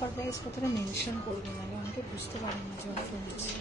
Offer price কথাটা mention করবে না, অনেকে বুঝতে পারেন না যে অফার আছে।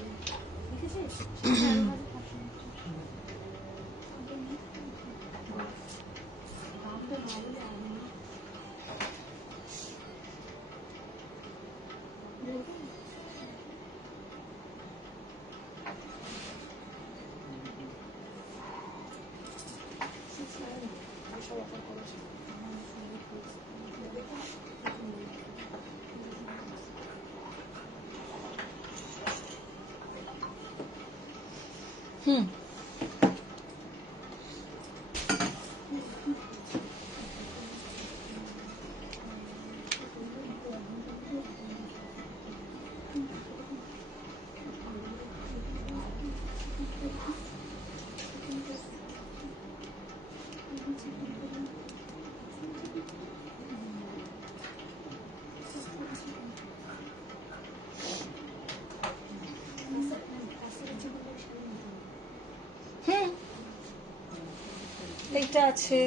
এইটা আছে,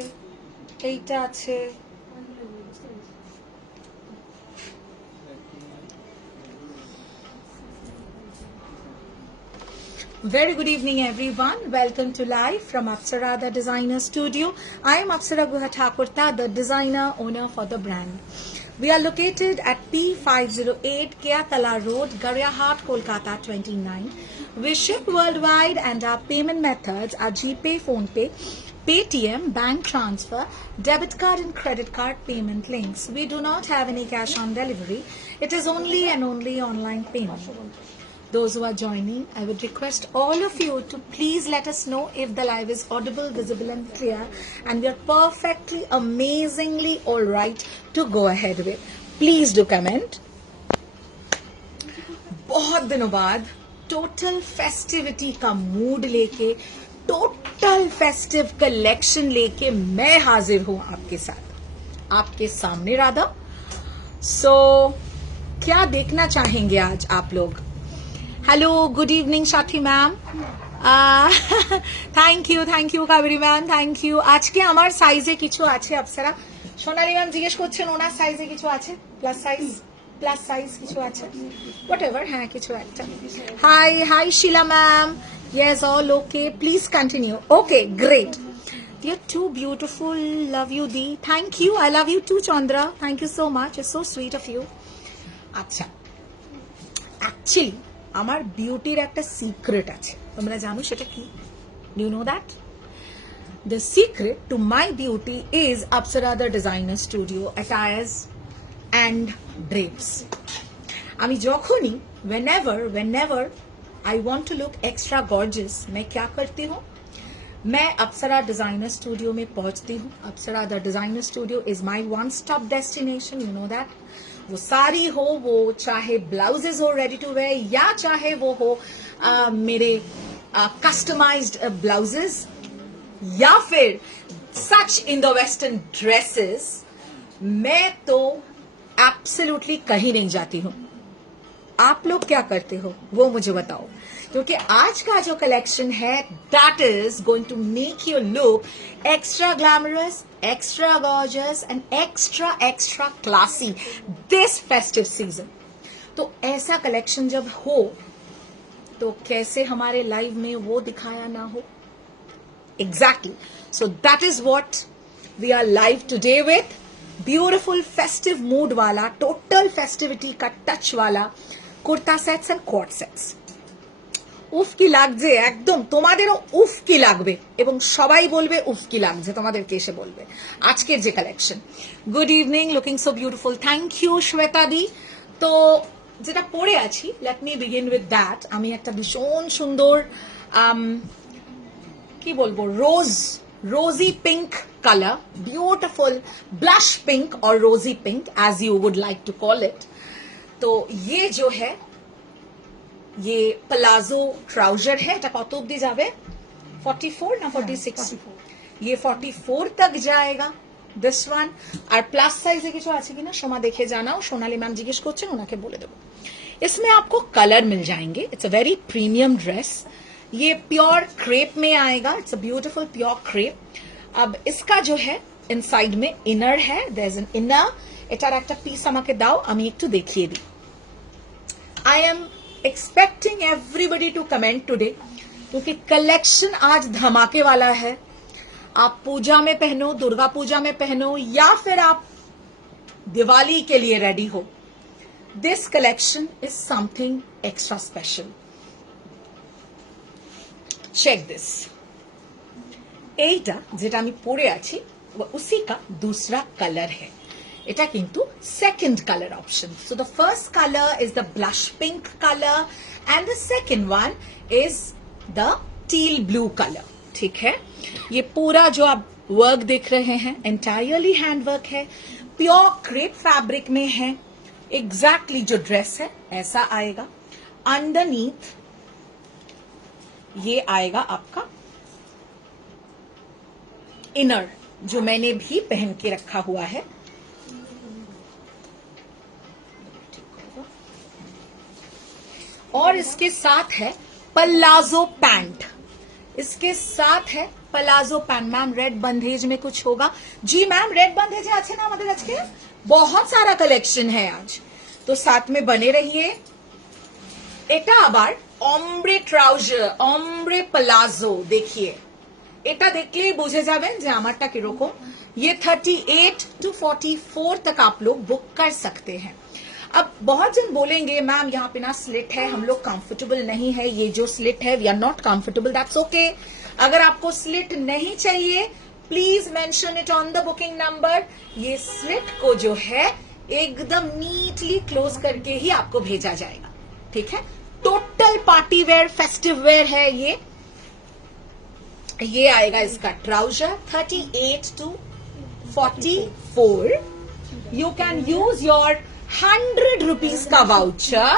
এইটা আছে। Very good evening everyone. Welcome to live from Apsara the Designer Studio. I am Apsara Guha Thakurta, the designer owner for the brand. We are located at P508 Keatala Road, Gariahat, Kolkata 29. We ship worldwide and our payment methods are GPay, PhonePe, Paytm, bank transfer, debit card and credit card payment links. We do not have any cash on delivery. It is only and only online payment. Those who are joining, I would request all of you to please let us know if the live is audible, visible and clear, and we are perfectly, amazingly all right to go ahead with. Please do comment. बहुत दिनों बाद total festivity का mood लेके, total festive collection लेके मैं हाजिर हूं आपके साथ, आपके सामने राधा। सो क्या देखना चाहेंगे आज आप लोग? Hello, good evening Sathi ma'am. Thank you Kaveri ma'am, thank you. আজকে আমার সাইজে কিছু আছে আপসারা। সোনালী ম্যাম জিজ্ঞেস করছেন ওনার সাইজে কিছু আছে, প্লাস সাইজ কিছু আছে, হোয়াটএভার, হ্যাঁ কিছু একটা। Hi Sheila ma'am, yes all okay, please continue. Okay, great. You're too beautiful, love you Di. Thank you, I love you too Chandra, thank you so much, it's so sweet of you. আচ্ছা, actually আমার বিউটির একটা secret আছে, তোমরা জানো সেটা কি? Do you know that? The secret to my beauty is Apsara the Designer Studio attires and drapes. আমি যখনই whenever I want to look extra gorgeous, मैं क्या करती हूँ? मैं Apsara Designer Studio में पहुंचती हूँ. Apsara the Designer Studio is my one-stop destination. You know that. वो साड़ी हो, वो चाहे ब्लाउजेस हो रेडी टू वेयर, या चाहे वो हो मेरे कस्टमाइज्ड ब्लाउजेस, या फिर सच इन द वेस्टर्न ड्रेसेस, मैं तो एब्सोल्युटली कहीं नहीं जाती हूँ. आप लोग क्या करते हो वो मुझे बताओ, क्योंकि आज का जो कलेक्शन है that is going to make you look extra glamorous, extra gorgeous and extra classy this festive season. तो ऐसा कलेक्शन जब हो तो कैसे हमारे लाइव में वो दिखाया ना हो? Exactly. So that is what we are live today with. Beautiful festive mood वाला, टोटल फेस्टिविटी का टच वाला kurta sets and coat sets. উফ কি লাগছে, একদম তোমাদেরও উফ কি লাগবে এবং সবাই বলবে উফ কি লাগছে, তোমাদেরকে এসে বলবে আজকের যে collection. Good evening, looking so beautiful, thank you Shweta di. তো যেটা পরে আছি, let me begin with that. আমি একটা ভীষণ সুন্দর কি বলবো, rosy pink colour, beautiful blush pink और rosy pink as you would like to call it. तो ये जो है ये प्लाजो ट्राउजर है, এটা কত অবধি যাবে? 44 না 46? ये 44 तक जाएगा दिस वन। আর প্লাস সাইজে কিছু আছে কিনা সোমা দেখে জানাও। সোনালী ম্যাম জিজ্ঞেস করছেন, ওনাকে বলে দেবো। इसमें आपको कलर मिल जाएंगे। It's a very premium dress. ये प्योर क्रेप में आएगा। It's a beautiful pure crepe. अब इसका जो है इनसाइड में इनर है, देयर इज एन इनर এটার একটা পিস আমাকে দাও, আমি একটু দেখিয়ে দিই। I am expecting everybody to comment today, क्योंकि कलेक्शन आज धमाके वाला है। आप पूजा में पहनो, दुर्गा पूजा में पहनो, या फिर आप दिवाली के लिए रेडी हो, this collection is something extra special. Check this, এইটা যেটা আমি পরে আছি उसी का दूसरा कलर है, এটা কিন্তু second colour option. So the first colour is the blush pink colour and the second one is the teal blue colour. ठीक है, ये पूरा जो आप वर्क देख रहे हैं एंटायरली हैंड वर्क है, प्योर क्रेप फैब्रिक में है। एग्जैक्टली जो ड्रेस है ऐसा आएगा। अंडरनीथ ये आएगा आपका इनर, जो मैंने भी पहन के रखा हुआ है। और इसके साथ है पलाजो पैंट, इसके साथ है पलाजो पैंट। मैम रेड बंधेज में कुछ होगा? जी मैम, रेड बंधेज আছে না আমাদের আজকে? बहुत सारा कलेक्शन है आज, तो साथ में बने रहिए। এটা আবার অমব্রে ট্রাউজার, অমব্রে প্লাজো। देखिए, এটা দেখলেই বুঝে যাবেন যে আমারটা কিরকম। ये 38 to 44 तक आप लोग बुक कर सकते हैं। अब बहुत जन बोलेंगे मैम यहाँ पे ना स्लिट है, हम लोग कंफर्टेबल नहीं है, ये जो स्लिट है we are not comfortable, that's okay. अगर आपको स्लिट नहीं चाहिए please mention it on the booking number. ये स्लिट को जो है एकदम नीटली क्लोज करके ही आपको भेजा जाएगा। ठीक है, total party wear festive where है ये। ये आएगा इसका trouser 38 to 44। You can use your 100 rupees का वाउचर,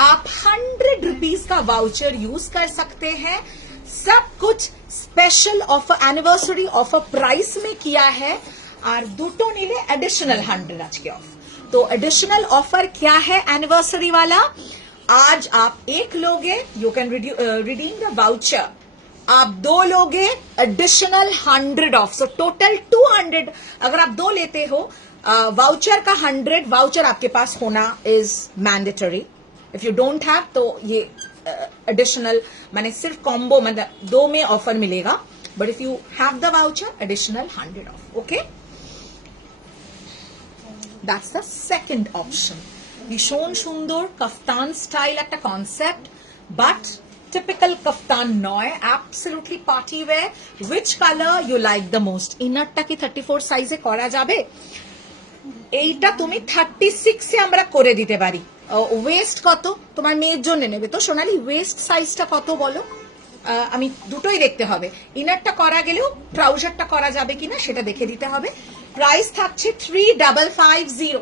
आप 100 रुपीज का वाउचर यूज कर सकते हैं। सब कुछ special offer, anniversary offer price में किया है। और दुटो नीले एडिशनल 100 आज के ऑफ। तो एडिशनल ऑफर क्या है एनिवर्सरी वाला? आज आप एक लोगे, you can redeem the voucher. आप दो लोगे, एडिशनल 100 ऑफ। So total 200। अगर आप दो लेते हो, वाउचर का 100 वाउचर आपके पास होना is mandatory. If you don't have तो ये एडिशनल माने सिर्फ कॉम्बो मतलब 2 में ऑफर मिलेगा, but if you have the voucher additional 100 off. Okay, that's the second option. भीषण सुंदर कफ्तान स्टाइल एक कॉन्सेप्ट, बट टिपिकल कफ्तान नय, absolutely party wear. Which colour you like the most? इनारটা কি 34 সাইজে করা যাবে? এইটা তুমি 36 এ আমরা করে দিতে পারি। ওয়েস্ট কত? তোমার মেয়ের জন্য নেবে তো সোনালি, ওয়েস্ট সাইজটা কত বলো? আমি দুটোই দেখতে হবে, ইনারটা করা গেলেও ট্রাউজারটা করা যাবে কিনা সেটা দেখে দিতে হবে। প্রাইস থাকছে 3550,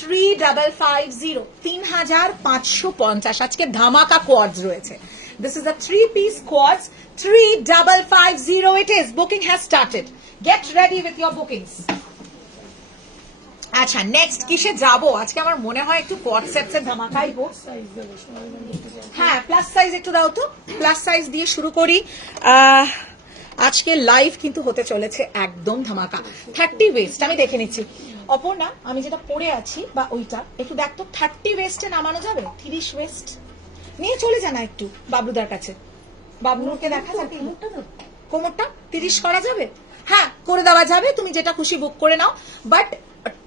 3550, 3550। আজকে ধামাকা কোয়ার্ডস রয়েছে। This is a 3-piece quartz, 3550 it is. Booking has started. Get ready with your bookings. আচ্ছা, নেক্সট কিসে যাবো? আজকে আমার মনে হয় একটু কোয়ার্ড সেটস এর ধামাকাই হোক। হ্যাঁ, প্লাস সাইজ একটু দাও তো, প্লাস সাইজ দিয়ে শুরু করি। আজকে লাইভ কিন্তু হতে চলেছে একদম ধামাকা। 30 ওয়েস্ট আমি দেখে নিচ্ছি। অপর্ণা, আমি যেটা পরে আছি বা ওইটা একটু দেখ তো, 30 ওয়েস্টে নামানো যাবে? 30 ওয়েস্ট নিয়ে চলে যা না একটু বাবলুদার কাছে, বাবলুকে দেখা যাবে। কোমরটা 30 করা যাবে? হ্যাঁ, করে দেওয়া যাবে, তুমি যেটা খুশি বুক করে নাও। বাট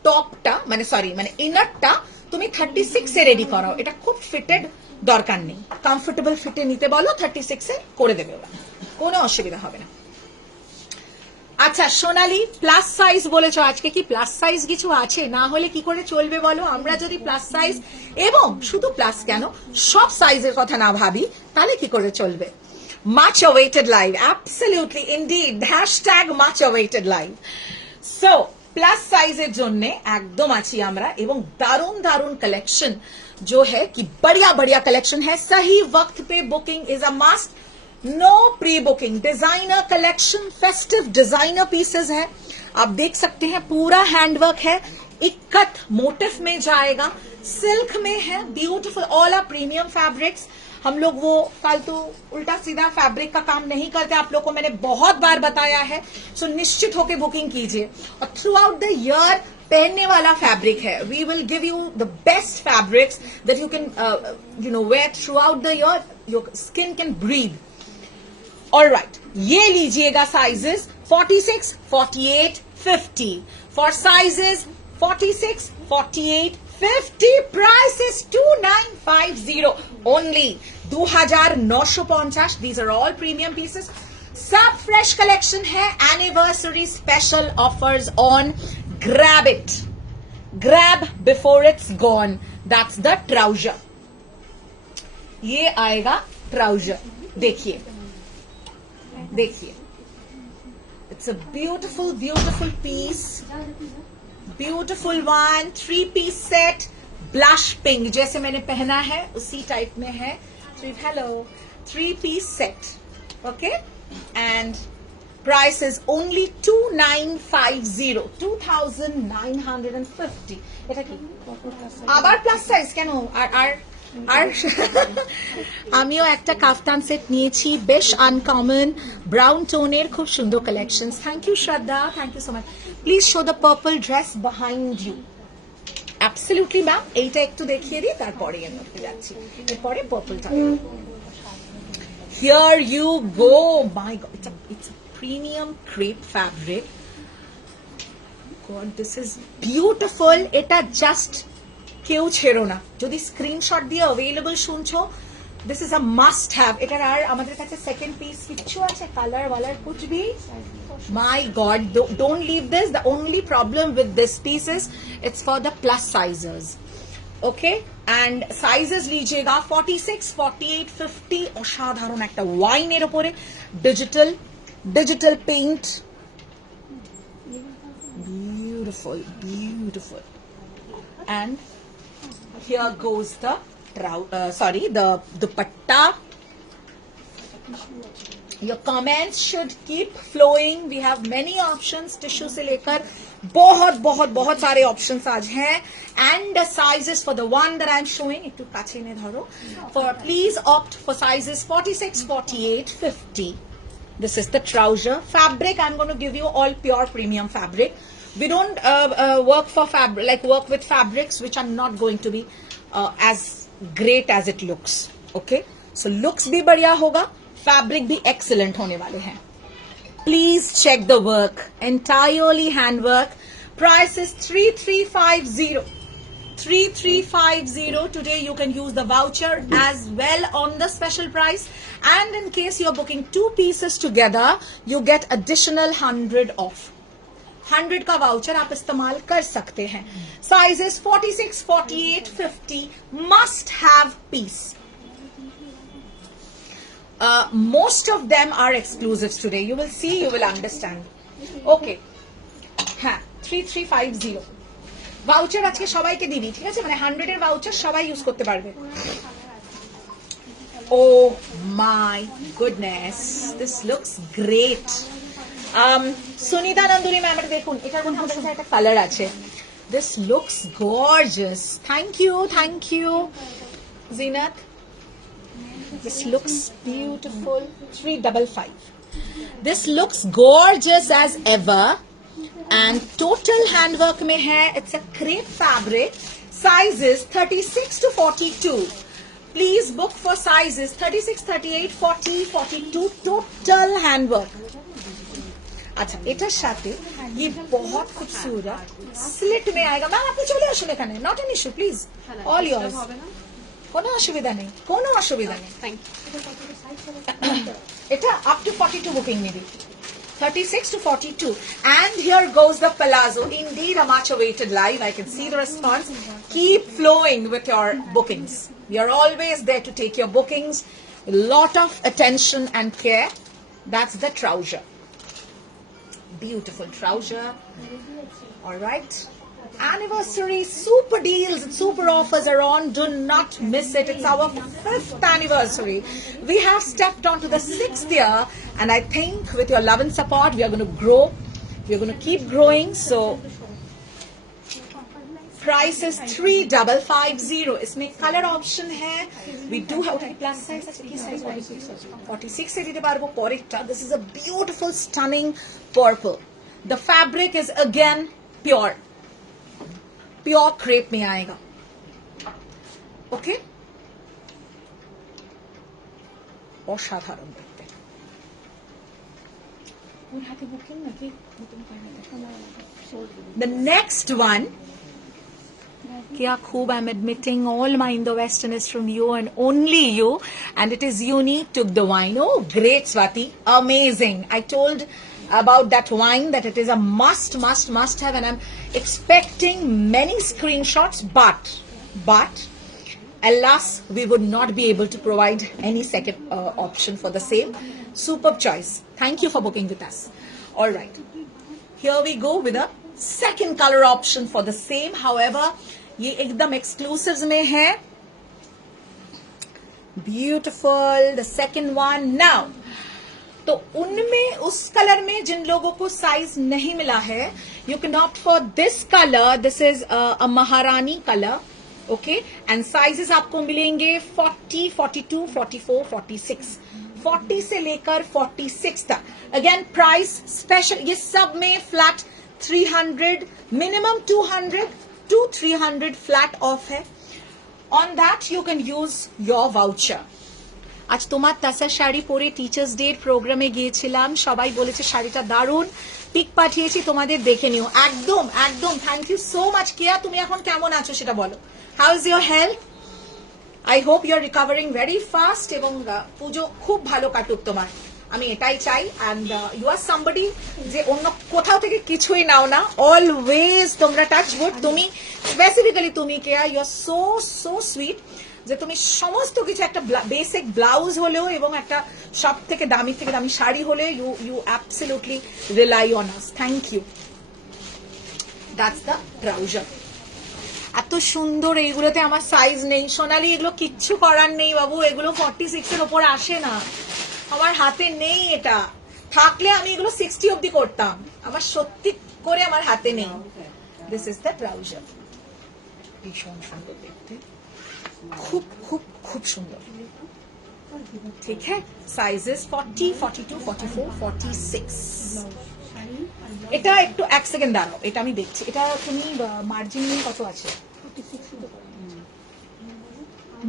টপটা মানে সরি মানে ইনারটা তুমি 36 এ রেডি করাও, এটা খুব ফিটেড দরকার নেই, কমফোর্টেবল ফিটে নিতে বলো, 36 এ করে দেবে ওরা, কোনো অসুবিধা হবে না। আচ্ছা সোনালি, প্লাস সাইজ বলেছো, আজকে কি প্লাস সাইজ কিছু আছে? না হলে কি করে চলবে বলো? আমরা যদি প্লাস সাইজ এবং শুধু প্লাস কেন সব সাইজের কথা না ভাবি তাহলে কি করে চলবে? much awaited live, absolutely indeed, hashtag much awaited live. So plus साइजेर জন্য একদম আছি আমরা, এবং দারুণ দারুণ कलेक्शन जो है कि बढ़िया बढ़िया कलेक्शन है। सही वक्त पे booking is a must, no pre booking. Designer collection, festive designer pieces है, आप देख सकते हैं पूरा हैंडवर्क है, इक्कत मोटिव में जाएगा, सिल्क में है, beautiful, all are premium fabrics. हम लोग वो फालतू उल्टा सीधा फैब्रिक का काम नहीं करते, आप लोग को मैंने बहुत बार बताया है। सो निश्चित होकर बुकिंग कीजिए, और थ्रू आउट द ईयर पहनने वाला फैब्रिक है. We will give you the best fabrics that you can wear throughout the year. Your skin can breathe. All right, ये लीजिएगा sizes 46, 48, 50. For sizes 46, 48, 50, price is 2950 only. 2950. These are all premium pieces. सब fresh collection है. Anniversary special offers on. Grab it. Grab before it's gone. That's the trouser. ये आएगा trouser. देखिए. देखिए. It's a beautiful, beautiful piece. Beautiful one. 3-piece set. Blush pink. जैसे मैंने पहना है उसी टाइप में है. Hello. 3-piece set. Okay. And price is only 2950. 2950. এটা কি? আবার প্লাস সাইজ কেন? আর আমিও একটা কাফতান সেট নিয়েছি, বেশ আনকমন ব্রাউন টোনের, খুব সুন্দর collections. Thank you Shraddha, thank you so much. Please show the purple dress behind you. Absolutely ma'am, এইটা একটু দেখিয়ে দিই, তারপরে আমি যাচ্ছি. এরপরে পার্পলটা. Here you go. My God, it's a premium crepe fabric. God, this is beautiful. এটা just কেউ ছেড়ো না. যদি স্ক্রিনশট দিয়ে অ্যাভেলেবল শুনছো, this is a must have. এটার আর আমাদের কাছে সেকেন্ড পিস কিছু আছে, কালার ওয়ালার কুছ ভি. My God, don't leave this. The only problem with this piece is it's for the plus sizers. Okay, and sizes लीजिएगा 46, 48, 50. অসাধারণ একটা ওয়াইনের উপরে digital paint. Beautiful, beautiful. And here goes the dupatta. Your comments should keep flowing. We have many options. Tissue से लेकर बहुत सारे options आज हैं. And the sizes for the one that I'm showing, एकटू काछे में धरो. Please opt for sizes 46, 48, 50. This is the trouser. Fabric, I'm going to give you all pure premium fabric. We don't work with fabrics which are not going to be as great as it looks. Okay, so looks भी बढ़िया होगा, fabric भी excellent होने वाले हैं. Please check the work, entirely handwork. Price is 3350. 3350. Today you can use the voucher as well on the special price, and in case you're booking 2 pieces together, you get additional 100 off. 100 का voucher आप इस्तेमाल कर सकते हैं. Sizes 46, 48, 50. Must have piece. Most of them are exclusives today. You will see, you will understand. Okay. হ্যাঁ, 3350. Voucher আজকে সবাইকে দিবি, ঠিক আছে? মানে 100 এর ভাউচার সবাই ইউজ করতে পারবে. Oh my goodness, this looks great. Sunita Nanduri ma'am, এটা দেখুন, এটার মধ্যে আমাদের কাছে একটা কালার আছে. This looks gorgeous. Thank you Zinat. This looks beautiful. 355. This looks gorgeous as ever. And total handwork में है. It's a crepe fabric. Sizes 36 to 42. Please book for sizes 36, 38, 40, 42. Total handwork. अच्छा, এটার সাথে ये बहुत खूबसूरत स्लिट में आएगा. मैम আপনি চলে আসুন এখানে. Not an issue, please. All yours. কোনো অসুবিধা নেই. Thank you. এটা up to 42 booking maybe. 36 to 42. And here goes the palazzo. Indeed, a much awaited live. I can see the response. Keep flowing with your bookings. We are always there to take your bookings. A lot of attention and care. That's the trouser. Beautiful trouser. All right. Anniversary super deals and super offers are on. Do not miss it. It's our 5th anniversary. We have stepped on to the 6th year, and I think with your love and support we are going to grow. We are going to keep growing. So price is 3550. इसमें color option है. We do have plus size. 46 से दिते पारबो परेटा. This is a beautiful, stunning purple. The fabric is again pure. Pure crepe में आएगा. Okay, অসাধারণ দেখতে. ওর হাতে booking নাকি বুকিং করে না. The next one, Kya khoob, I'm admitting all my Indo-Western is from you and only you, and it is unique. Took the wine. Oh, great, Swati. Amazing. I told about that wine that it is a must have, and I'm expecting many screenshots, but alas, we would not be able to provide any second option for the same. Superb choice. Thank you for booking with us. All right. Here we go with a second color option for the same. However, ये एकदम exclusives में है. Beautiful. The second one now. तो उनमें उस colour में जिन लोगों को साइज नहीं मिला है, you can opt for this color. This is a Maharani color. Okay, and sizes आपको मिलेंगे 40, 42, 44, 46, 40 से लेकर 46 तक. अगेन प्राइस स्पेशल, ये सब में flat 300, minimum 200 to 300 flat off है. On that you can use your voucher. আজ তোমার তাসা শাড়ি পরে টিচার্স ডে প্রোগ্রামে গিয়েছিলাম, সবাই বলেছে শাড়িটা দারুণ, পিক পাঠিয়েছি তোমাদের, দেখে নিও. একদম একদম, থ্যাংক ইউ সো মাচ. কেয়া, তুমি এখন কেমন আছো সেটা বলো. How is your health? I hope you're recovering very fast এবং পুজো খুব ভালো কাটুক তোমার, আমি এটাই চাই. and you are somebody যে অন্য কোথাও থেকে কিছুই নাও না, অলওয়েজ তোমরা টাচ উড. তুমি স্পেসিফিক্যালি তুমি কেয়া, you are so sweet যে তুমি সমস্ত কিছু, একটা বেসিক ব্লাউজ হলেও এবং একটা সব থেকে দামি শাড়ি হলে you absolutely rely on us. Thank you. That's the trouser. এত সুন্দর, এইগুলোতে আমার সাইজ নেই সোনালি, এগুলো কিচ্ছু করার নেই বাবু, এগুলো 46 এর উপর আসে না, আমার হাতে নেই. এটা থাকলে আমি এগুলো 60 অবধি করতাম, আমার সত্যি করে আমার হাতে নেই. This is the trouser. ভীষণ সুন্দর দেখতে, খুব খুব খুব সুন্দর. ঠিক হ্যাঁ, সাইজেস 40, 42, 44, 46. এটা একটু এক সেকেন্ড দাঁড়াও, এটা আমি দেখছি. এটা তুমি মার্জিন কত আছে,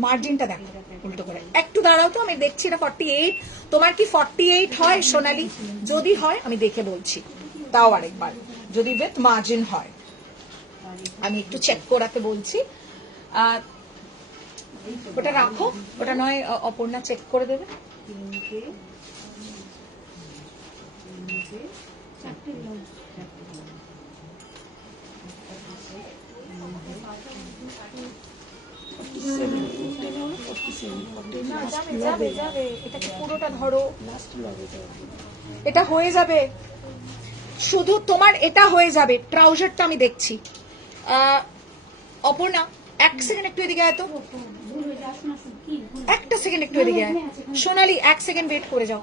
মার্জিনটা দেখো উল্টো করে, একটু দাঁড়াও তো, আমি দেখছি. এটা 48. তোমার কি 48 হয় সোনালি? যদি হয় আমি দেখে বলছি, তাও আরেকবার, যদি উইথ মার্জিন হয় আমি একটু চেক করাতে বলছি. ওটা রাখো, ওটা নয় অপর্ণা চেক করে দেবে. পুরোটা ধরো, এটা হয়ে যাবে, শুধু তোমার এটা হয়ে যাবে. ট্রাউজারটা আমি দেখছি. অপর্ণা এক সেকেন্ড একটু এদিকে আয় তো, একটা সেকেন্ড একটু এদিকে আয়. সোনালি এক সেকেন্ড ওয়েট করে যাও.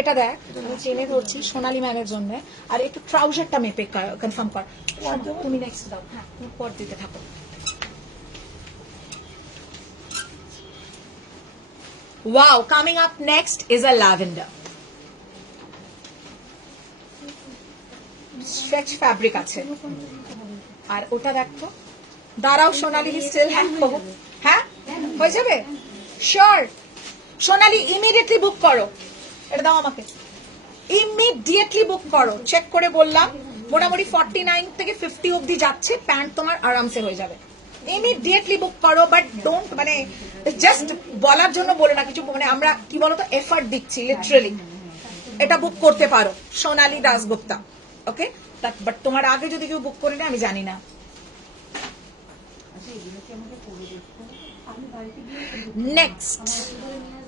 এটা দেখ, আমি চেনে ধরছি সোনালি ম্যামের জন্য, আর একটু ট্রাউজারটা মেপে কনফার্ম কর. তুমি নেক্সট দাও. হ্যাঁ, তুমি পর দিতে থাকো. Wow, coming up next is a lavender. Stretch fabric আছে. আর ওটা দেখো, দাঁড়াও সোনালি, স্টিল হ্যাঁ হয়ে যাবে শিওর. সোনালি ইমিডিয়েটলি বুক করো, এটা দাও আমাকে, ইমিডিয়েটলি বুক করো. চেক করে বললাম মোটামুটি 49 থেকে 50 অবধি যাচ্ছে, প্যান্ট তোমার আরামসে হয়ে যাবে. ইমিডিয়েটলি বুক করো, বাট ডোন্ট, মানে জাস্ট বলার জন্য বলে না কিছু, মানে আমরা কি বলতো এফর্ট দিচ্ছি লিটারালি. এটা বুক করতে পারো সোনালি দাসগুপ্তা. ওকে, বাট তোমার আগে যদি কেউ বুক করে নেয় আমি জানি না. নেক্সট,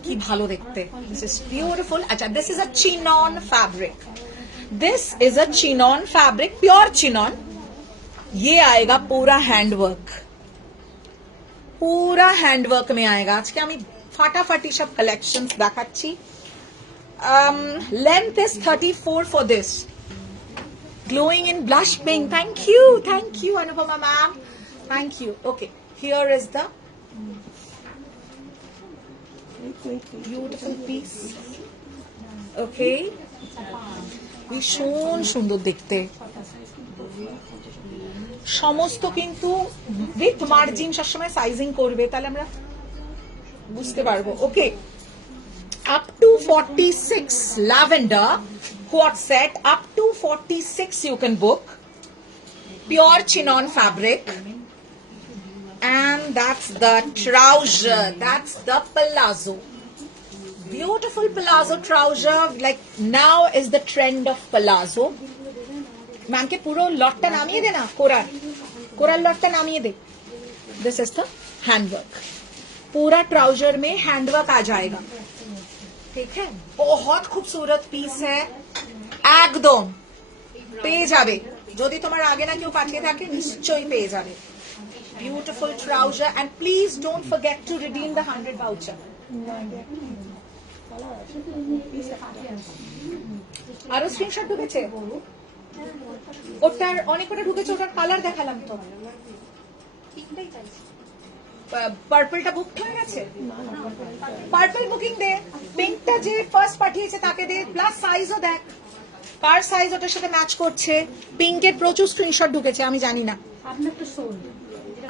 কি ভালো দেখতে, দিস ইজ বিউটিফুল. আচ্ছা, this is a chinon fabric, this is a chinon fabric, pure chinon. ये आएगा पूरा हैंडवर्क, पूरा हैंडवर्क में आएगा. आज के আমি ফাটাফাটি সব কালেকশনস দেখাচ্ছি. Length is 34 for this, glowing in blush pink. Thank you Anupama ma'am, thank you. Okay, here is the beautiful piece. Okay, ভীষণ সুন্দর দেখতে. সমস্ত কিন্তু উইথ মার্জিন সবসময় সাইজিং করবে, তাহলে আমরা বুঝতে পারবো। ওকে, up to 46 lavender quad set, up to 46 you can book. Pure chinon fabric, and that's the trouser, that's the palazzo. Beautiful palazzo trouser, like now is the trend of palazzo. Ma'am के पूरा लॉटटा नामिए दे ना, coral लॉटटा नामिए दे। This is the handwork, पूरा ट्राउजर में हैंडवर्क आ जाएगा, ठीक है। बहुत खूबसूरत पीस है, একদম পেয়ে যাবে। যদি তোমার আগে না কেউ পাঠিয়ে থাকে নিশ্চয়ই পেয়ে যাবে। Beautiful trouser, and please don't forget to redeem the 100 voucher. আরো স্ক্রিনশট ঢুকেছে, ওটার অনেক কটা ঢুকেছে, ওটার কালার দেখালাম তো। পার্পলটা বুক হয়ে গেছে, পার্পল বুকিং দে। পিঙ্কটা যে ফার্স্ট পাঠিয়েছে তাকে দে, প্লাস সাইজও দেখ কার সাইজ ওটার সাথে ম্যাচ করছে। পিঙ্কের প্রচুর স্ক্রিনশট ঢুকেছে, আমি জানি না।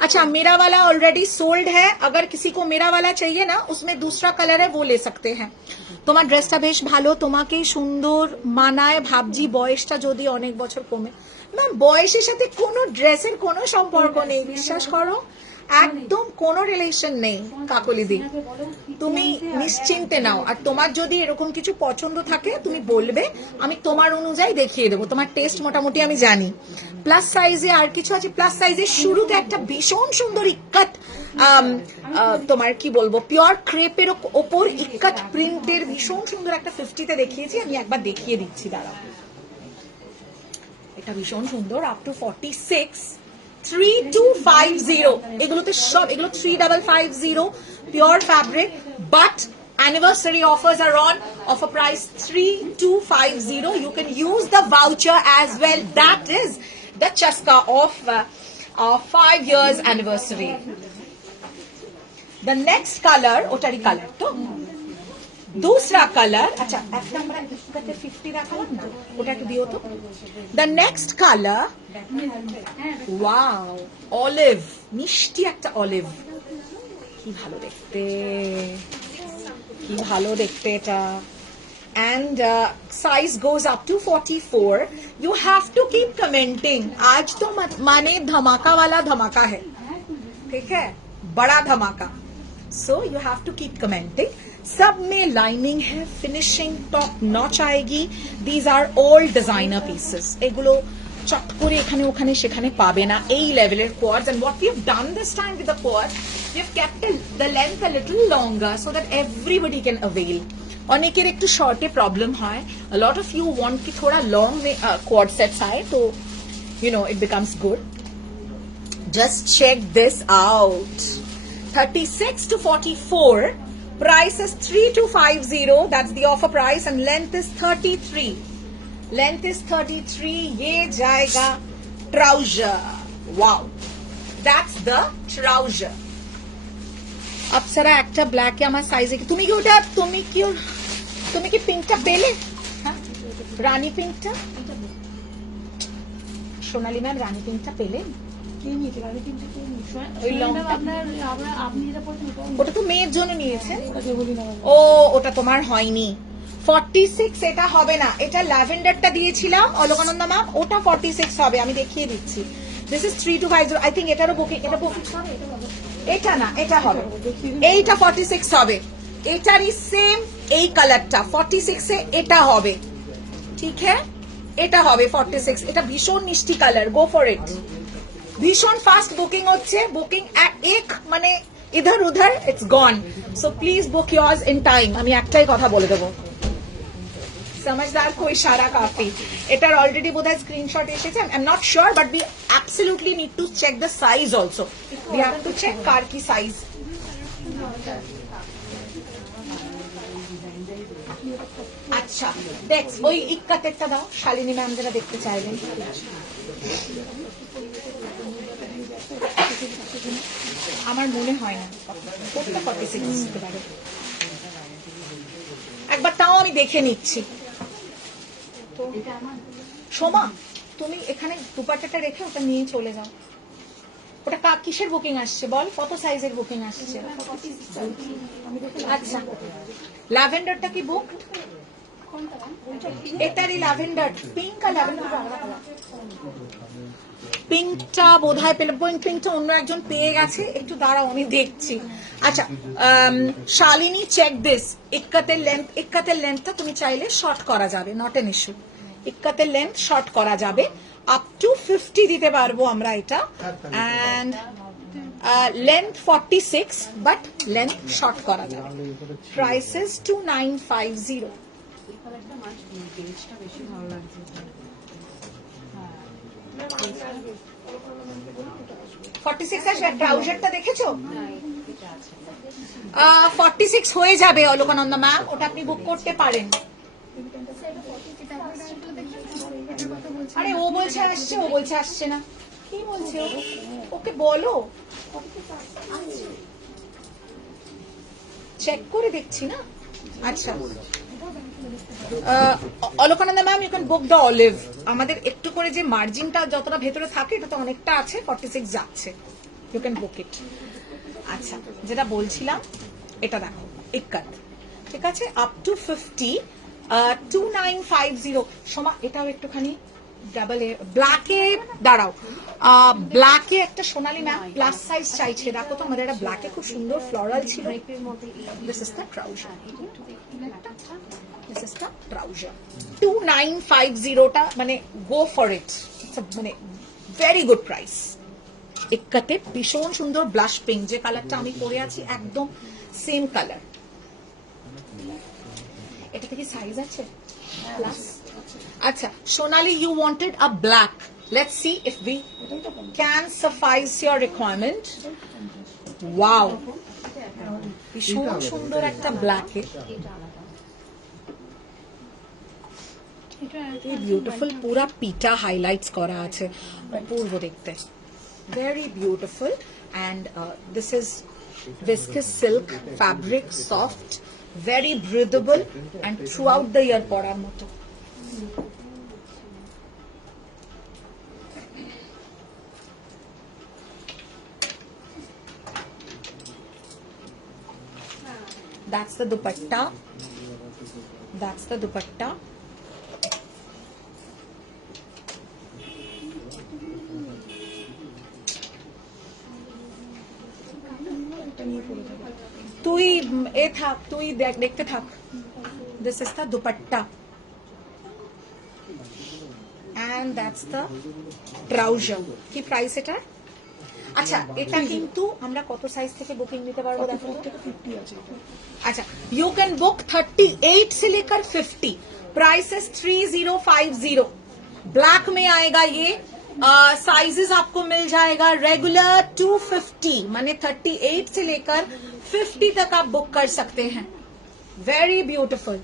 अच्छा, मेरा वाला ऑलरेडी सोल्ड है, अगर किसी को मेरा वाला चाहिए ना, उसमें दूसरा कलर है, वो ले सकते हैं। তোমার ড্রেসটা বেশ ভালো, তোমাকে সুন্দর মানায়। ভাবছি বয়সটা যদি অনেক বছর কমে। ম্যাম বয়সের সাথে কোনো ড্রেসের কোনো সম্পর্ক নেই, বিশ্বাস করো, একদম কোনো রিলেশন নেই কাকলিদি। তুমি নিশ্চিন্তে নাও, আর তোমার যদি এরকম কিছু পছন্দ থাকে তুমি বলবে, আমি তোমার অনুযায়ী দেখিয়ে দেবো। তোমার টেস্ট মোটামুটি আমি জানি। প্লাস সাইজে আর কিছু আছে, প্লাস সাইজের শুরুতে একটা ভীষণ সুন্দর ইক্কাত, তোমার কি বলবো, পিওর ক্রেপের ওপর ইক্কাত প্রিন্টের ভীষণ সুন্দর একটা 50-তে দেখিয়েছি, আমি একবার দেখিয়ে দিচ্ছি, দাঁড়াও। এটা ভীষণ সুন্দর, আপ টু 46, 3250, এগুলোতে সব, এগুলো 3550 pure fabric, but anniversary offers are on, offer price 3250. You can use the voucher as well, that is the chaska of 5 years anniversary. The next color, otari color to दूसरा colour, अच्छा একটা আমরা ইফকাতে 50 রাখলাম না, ওটা একটু দিও তো। The next color, wow, olive, মিষ্টি একটা অলিভ, কি ভালো দেখতে, কি ভালো দেখতে এটা। And size goes up to 44. You have to keep commenting. आज तो माने धमाका वाला धमाका है, ठीक है, बड़ा धमाका। So you have to keep commenting. सब में लाइनिंग है, फिनिशिंग टॉप नॉच आएगी। These are all designer pieces. এগুলো চট করে এখানে ওখানে সেখানে পাবে না, এই লেভেলের co-ords. And what we have done this time with the quads, we have kept the length a little longer so that everybody can avail. অনেকের একটু শর্টে প্রবলেম হয়, a lot of you want কি थोड़ा long quad sets आए, तो you know it becomes good. Just check this out, 36 to 44. Price is 3250, that's the offer price, and length is 33. Length is 33. ये जाएगा trouser. Wow, that's the trouser. अप्सरा একটা black এ আমার সাইজে কি, তুমি কি ওটা, তুমি কি পিঙ্কটা পেলে? হ্যাঁ, রানী পিঙ্কটা, সোনালী ম্যাম রানী পিঙ্কটা পেলে? ওটা তো মেয়ের জন্য নিয়েছেন, ও ওটা তোমার হয়নি। 46 এটা হবে না, এটা ল্যাভেন্ডারটা দিয়েছিলাম অলকানন্দা ম্যাম, ওটা 46 হবে, আমি দেখিয়ে দিচ্ছি। দিস ইজ 3250, আই থিঙ্ক এটারও বুকিং, এটা বুকিং হবে, এটা না, এটা হবে, এইটা 46 হবে, এটারই সেম এই কালারটা 46 এ এটা হবে, ঠিক হ্যাঁ, এটা হবে 46। এটা ভীষণ মিষ্টি কালার, গো ফর ইট। ভীষণ ফাস্ট বুকিং হচ্ছে, বুকিং এক মানে ইধার উধার, it's gone. So please book yours in time, আমি একটাই কথা বলে দেবো, समझदार को इशारा काफी। এটার অলরেডি বোধহয় স্ক্রিনশট এসেছে, I am not sure, but we absolutely need to check the size also. We have to check কার কি সাইজ। আচ্ছা দেখ, ওই ইক্কাতেরটা দাও, শালিনী ম্যাম যারা দেখতে চাইবেন। আমার মনে হয় না কোনটা 46 হতে পারে, একবার তাও আমি দেখে নিচ্ছি। সোমা তুমি এখানে দুপাট্টাটা রেখে ওটা নিয়ে চলে যাও। ওটা কিসের বুকিং আসছে বল, কত সাইজের বুকিং আসছে? আচ্ছা, ল্যাভেন্ডারটা কি বুকড? এটারই ল্যাভেন্ডার, পিঙ্ক আর ল্যাভেন্ডার পিঙ্কটা বোধহয় পেল, পিঙ্কটা অন্য একজন পেয়ে গেছে, একটু দাঁড়াও আমি দেখছি। আচ্ছা শালিনী, চেক দিস, ইক্কাতের লেন্থটা তুমি চাইলে শর্ট করা যাবে, নট এন ইস্যু। ইক্কাতের লেন্থ শর্ট করা যাবে, আপ টু 50 দিতে পারবো আমরা এটা। And length 46, but length short করা যাবে। প্রাইসেস 2950। 46 আসবে। ট্রাউজারটা দেখেছো? 46 হয়ে যাবে অলকানন্দা ম্যাম, ওটা আপনি বুক করতে পারেন। আরে ও বলছে আসছে, ও বলছে আসছে না, কি বলছে ওকে বলো, চেক করে দেখছি না। আচ্ছা Alakananda ma'am, you can book the olive. আমাদের একটু করে যে মার্জিনটা যতটা ভেতরে থাকে এটা তো অনেকটা আছে, 46 যাচ্ছে, ইউ ক্যান বুক ইট। আচ্ছা যেটা বলছিলাম, এটা দেখো ইক্কাত, ঠিক আছে, আপ টু 50, 2950। সমা এটাও একটুখানি ডাবল ব্ল্যাকে, দাঁড়াও, ব্ল্যাকে একটা সোনালি ম্যাম প্লাস সাইজ চাইছে, দেখো তো আমাদের একটা ব্ল্যাকে খুব সুন্দর ফ্লোরাল ছিল। This is the trouser, this is the trouser 2950টা, মানে গো ফর ইট, মানে ভেরি গুড প্রাইস। ইক্কাতে ভীষণ সুন্দর ব্লাশ পিঙ্ক, যে কালারটা আমি পরে আছি একদম সেম কালার। এটাতে কি সাইজ আছে প্লাস? আচ্ছা সোনালি, you wanted a black, let's see if we can suffice your requirement. Wow, ভীষণ সুন্দর একটা ব্ল্যাক, বিউটিফুল, পুরা পিটা হাইলাইটস করা আছে, অপূর্ব দেখতে, very beautiful. And this is viscous silk fabric, soft, very breathable, and throughout the year porar moto. That's the dupatta, that's the dupatta. তুই এ থাক, তুই দেখতে থাক। This is the dupatta and that's the trouser. কি price এটা? আচ্ছা এটা কিন্তু আমরা কত সাইজ থেকে বুকিং নিতে পারবো দেখো তো? 50 আছে। अच्छा यू कैन बुक 38 से लेकर 50, प्राइसेस 3050। ब्लैक में आएगा ये, साइजेस आपको मिल जाएगा रेगुलर 250, माने 38 से लेकर 50 तक आप बुक कर सकते हैं। वेरी ब्यूटिफुल,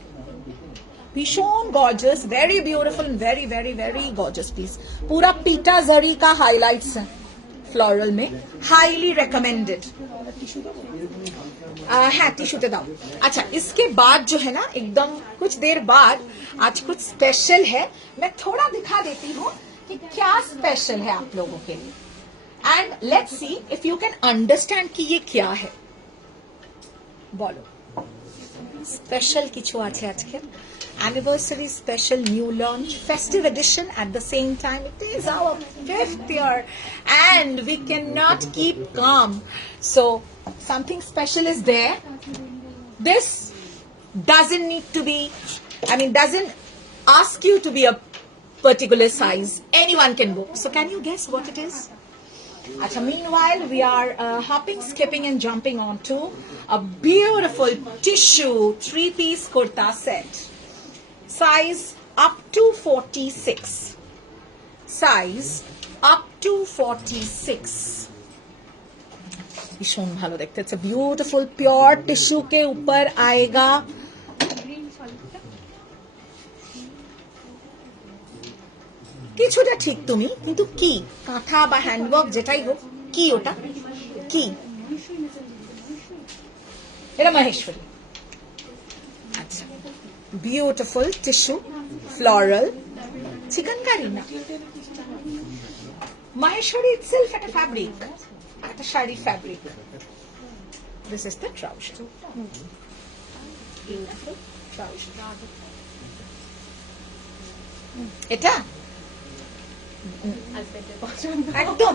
भीषण gorgeous, very beautiful, very very very gorgeous piece. पूरा पीटा जरी का हाइलाइट्स है फ्लोरल में, हाईली रिकमेंडेड। हाँ टिश्यूते दाओ। अच्छा इसके बाद जो है ना, एकदम कुछ देर बाद आज कुछ स्पेशल है, मैं थोड़ा दिखा देती हूँ कि क्या स्पेशल है आप लोगों के लिए, and let's see if you can understand कि ये क्या है। बोलो स्पेशल किछु आछे आजके, anniversary special, new launch, festive edition, at the same time it is our 5th year and we cannot keep calm, so something special is there. This doesn't need to be, I mean doesn't ask you to be a particular size, anyone can book. So can you guess what it is? Acha, meanwhile we are hopping, skipping and jumping onto a beautiful tissue 3-piece kurta set, size up to 46, size up to 46। भीषण ভালো দেখতে, it's a beautiful pure tissue के ऊपर आएगा। কিছুটা ঠিক তুমি, কিন্তু কি কাঁথা বা হ্যান্ডওয়ার্ক যেটাই হোক, কি ওটা কি? এটা মহেশ্বরী। আচ্ছা বিউটিফুল টিস্যু, ফ্লোরাল, চিকনকারি না, Maheshwari itself at a fabric, at a shari fabric. This is the trouser. Beautiful trouser. এটা একদম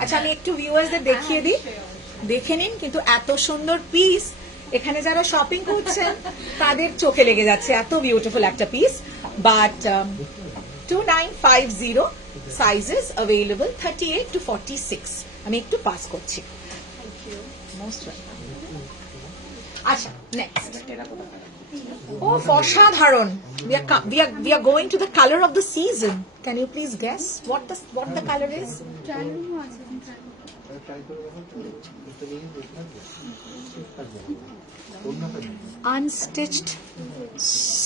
আচ্ছা আমি একটু ভিউয়ার্সদের দেখিয়ে দিই, দেখে নিন। কিন্তু এত সুন্দর পিস, এখানে যারা শপিং করছেন তাদের চোখে লেগে যাচ্ছে, এত বিউটিফুল একটা piece. But 2950 sizes available 38 to 46। আমি একটু পাস করছি। Most welcome. আচ্ছা নেক্সট, ও অসাধারণ। We are going to the color of the season. Can you please guess what the color is? Unstitched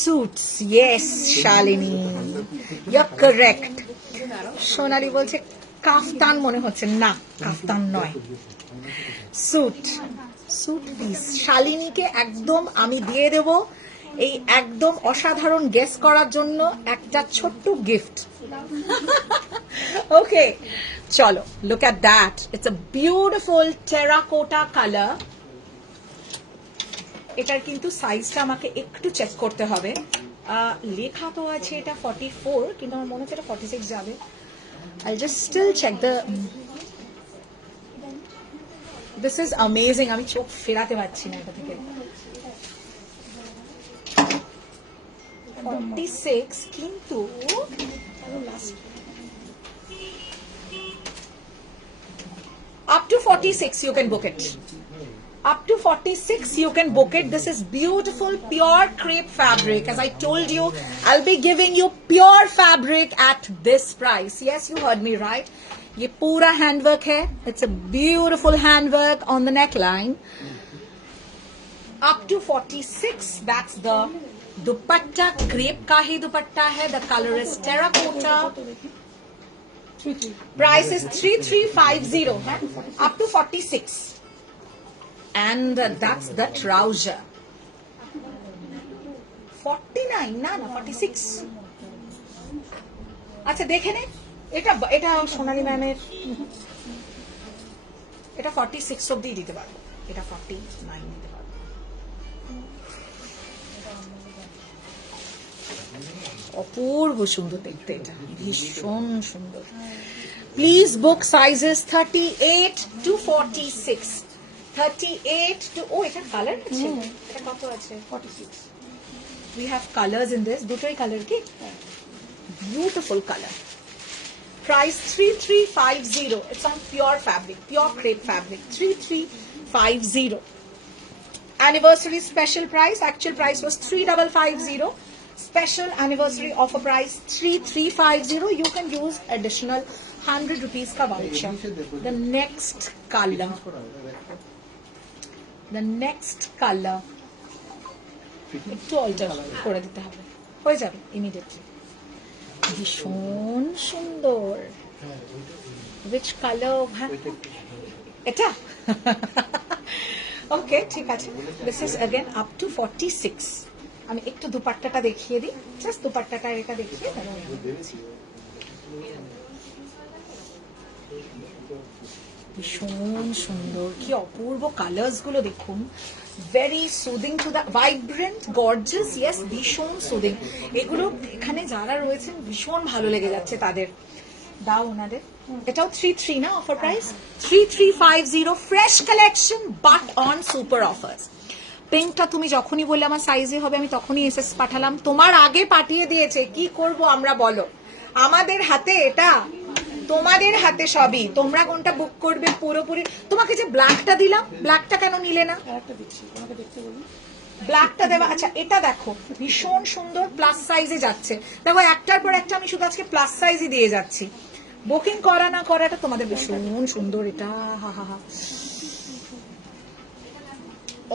suits. Yes, Shalini, you're correct. Sonali বলছে কাফতান মনে হচ্ছে, না কাফতান নয়, স্যুট পিস। শালিনীকে একদম আমি দিয়ে দেব এই একদম অসাধারণ গেস করার জন্য একটা ছোট্ট গিফট। ওকে চলো, look at that, it's a beautiful terracotta colour. এটার কিন্তু সাইজটা আমাকে একটু চেক করতে হবে, লেখা তো আছে এটা 44, কিন্তু আমার মনে হচ্ছে এটা 46 যাবে। I'll just still check the. This is amazing. আমি চোখ ফেরাতে পারছি না এটা থেকে। 46 কিন্তু up to 46 you can book it. Up to 46 you can book it. This is beautiful pure crepe fabric. As I told you, I'll be giving you pure fabric at this price. Yes, you heard me right. ये पूरा handwork है. It's a beautiful handwork on the neckline. Up to 46. That's the dupatta. Crepe का ही दुपट्टा है. The color is terracotta. Price is 3350. Up to 46. And that's the trouser. 49 না 46। আচ্ছা দেখে নে, এটা সোনালী ম্যামের, এটা 46 অবধি দিতে পারবো, এটা 49 দিতে পারবো। অপূর্ব সুন্দর দেখতে, এটা ভীষণ সুন্দর। Please book sizes 38 to 46। 38 to, oh, এটা কালার আছে, এটা কত আছে? 46। We have colors in this, দুটোই কালার কি? Beautiful color. Price 3350. It's on pure fabric, pure crepe fabric. 3350. Anniversary special price. Actual price was 3550. Special anniversary offer price 3350. You can use additional 100 rupees ka voucher. The next color. The next color একটু alter করে দিতে হবে, হয়ে যাবে immediately. ভীষণ সুন্দর। which color? এটা ওকে ঠিক আছে। this is again up to 46। আমি একটু দুপাট্টাটা দেখিয়ে দিই, জাস্ট দুপাট্টাটা এটা দেখিয়ে ভীষণ সুন্দর। কি অপূর্ব কালার্স গুলো দেখুন, very soothing to the vibrant gorgeous. Yes, ভীষণ সুদিং। এগুলো এখানে যারা রয়েছেন ভীষণ ভালো লেগে যাচ্ছে তাদের। দাও ওনাদের, এটাও 33 না offer price? 3350 fresh collection but on super offers. পিঙ্কটা তুমি যখনই বললে আমার সাইজে হবে আমি তখনই এসএস পাঠালাম, তোমার আগে পাঠিয়ে দিয়েছে। কি করব আমরা বলো, আমাদের হাতে এটা, তোমাদের হাতে সবই। তোমরা কোনটা বুক করবে পুরোপুরি। তোমাকে যে ব্ল্যাকটা দিলাম, ব্ল্যাকটা কেন নিলে না? ব্ল্যাকটা দেওয়া। আচ্ছা এটা দেখো, ভীষণ সুন্দর, প্লাস সাইজে যাচ্ছে। দেখো একটার পর একটা আমি শুধু আজকে প্লাস সাইজই দিয়ে যাচ্ছি। বুকিং করা না করাটা তোমাদের। ভীষণ সুন্দর এটা, হা হা হা,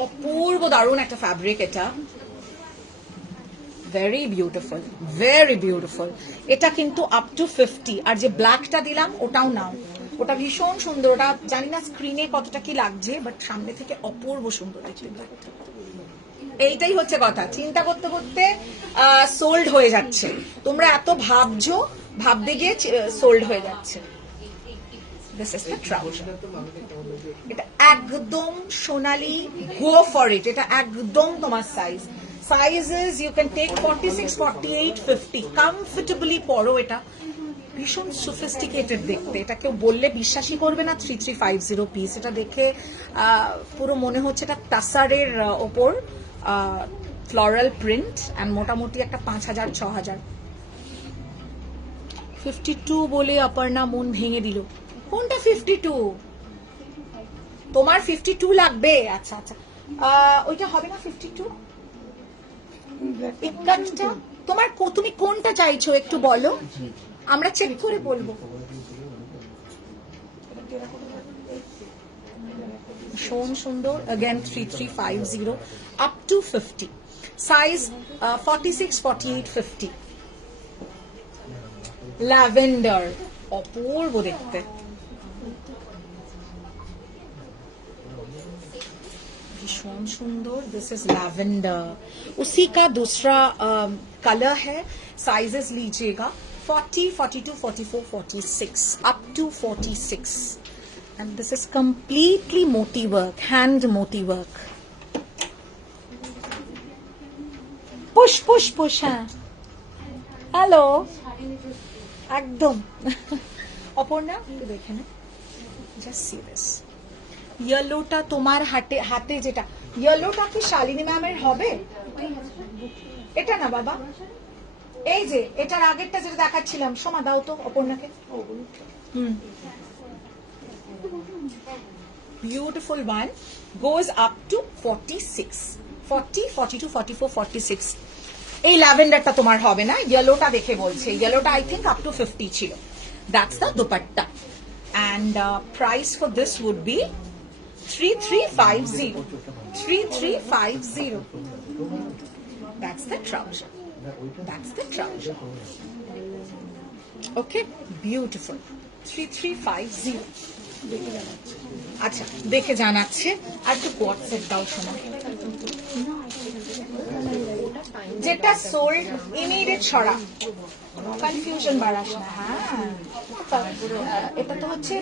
অপূর্ব দারুণ একটা ফ্যাব্রিক এটা। Very beautiful, very beautiful. এটা কিন্তু আপ টু 50। আর যে ব্ল্যাকটা দিলাম ওটাও নাও, ওটা ভীষণ সুন্দর। ওটা জানি না স্ক্রিনে কতটা কি লাগছে, বাট সামনে থেকে অপূর্ব সুন্দর। এইটাই হচ্ছে কথা, চিন্তা করতে করতে সোল্ড হয়ে যাচ্ছে। তোমরা এত ভাবছো, ভাবতে গিয়ে সোল্ড হয়ে যাচ্ছে। This is the trouser. এটা একদম সোনালি, go for it. এটা একদম তোমার size. Sizes you can take 46, 48, 50. Comfortably পরো এটা। ভীষণ sophisticated দেখতে। এটা কেউ বললে বিশ্বাসই করবে না 3350 পিস। এটা দেখে পুরো মনে হচ্ছে এটা টাসারের ওপর ফ্লোরাল প্রিন্ট এন্ড মোটামুটি একটা 5000 6000। 52 বলে অপর্ণা মন ভেঙে দিল। কোনটা 52? তোমার 52 লাগবে? আচ্ছা আচ্ছা, ওইটা হবে না 52? ইকাটটা তোমার, তুমি কোনটা চাইছো একটু বলো, আমরা চেক করে বলবো। ভীষণ সুন্দর, again 3350 up to 50, size 46, 48, 50. Lavender, অপূর্ব দেখতে। भीषण सुंदर, दिस इज लैवेंडर, उसी का दूसरा कलर है। साइजेस लीजिएगा 40, 42, 44, 46 up to 46, and this is completely moti work, hand moti work. push push push ha hello একদম। অপর্ণা দেখে না, জাস্ট সি দিস ইয়েলোটা তোমার হাতে যেটা ইয়েলোটা কি শালিনী ম্যামের হবে? এটা না বাবা, এই যে এটার আগেরটা যেটা দেখাচ্ছিলাম, সোমা দাও তো অপর্ণাকে। Beautiful one, goes up to 46, 40, 42, 44, 46। এই ল্যাভেন্ডারটা তোমার হবে না, ইয়েলোটা দেখে বলছে। ইয়েলোটা আই থিঙ্ক আপ টু 50 ছিল। That's the dupatta, and price for this would be 3350. 3350. That's the trouser. That's the trouser. Okay, beautiful. 3350. আচ্ছা, দেখে জানাচ্ছে। আর একটু হোয়াটসঅ্যাপ দাও শোনা, যেটা সোল্ড ইমিডিয়েট ছড়া, কনফিউশন বাড়াস না। হ্যাঁ, এটা তো হচ্ছে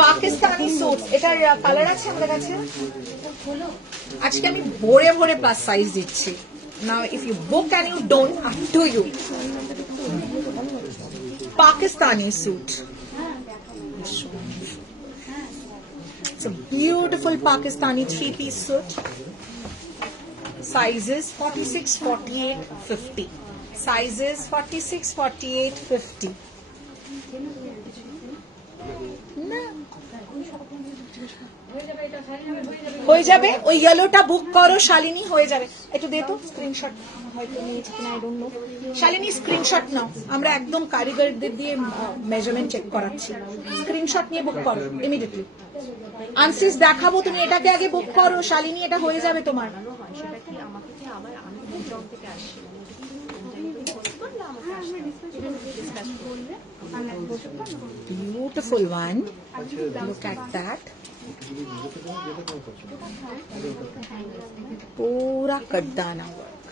পাকিস্তানি স্যুট। এটার কালার আছে আমাদের কাছে। আজকে আমি ভরে ভরে প্লাস সাইজ দিচ্ছি। Now if you book and you don't, up to you. Pakistani suit, it's a beautiful Pakistani 3-piece suit. Sizes 46, 48, 50. Sizes 46, 48, 50. হয়ে যাবে। ওই ইয়েলোটা বুক করো শালিনী, হয়ে যাবে। একটু দে তো স্ক্রিনশট, হয়তো নিয়েছি কিনা I don't know. Shalini screenshot নাও, আমরা একদম কারিগরদের দিয়ে মেজারমেন্ট চেক করাচ্ছি। স্ক্রিনশট নিয়ে বুক করো ইমিডিয়েটলি। আনসিস দেখাবো, তুমি এটাকে আগে বুক করো শালিনী, এটা হয়ে যাবে তোমার। Beautiful one. Look at that. पूरा कड्डाना वर्क,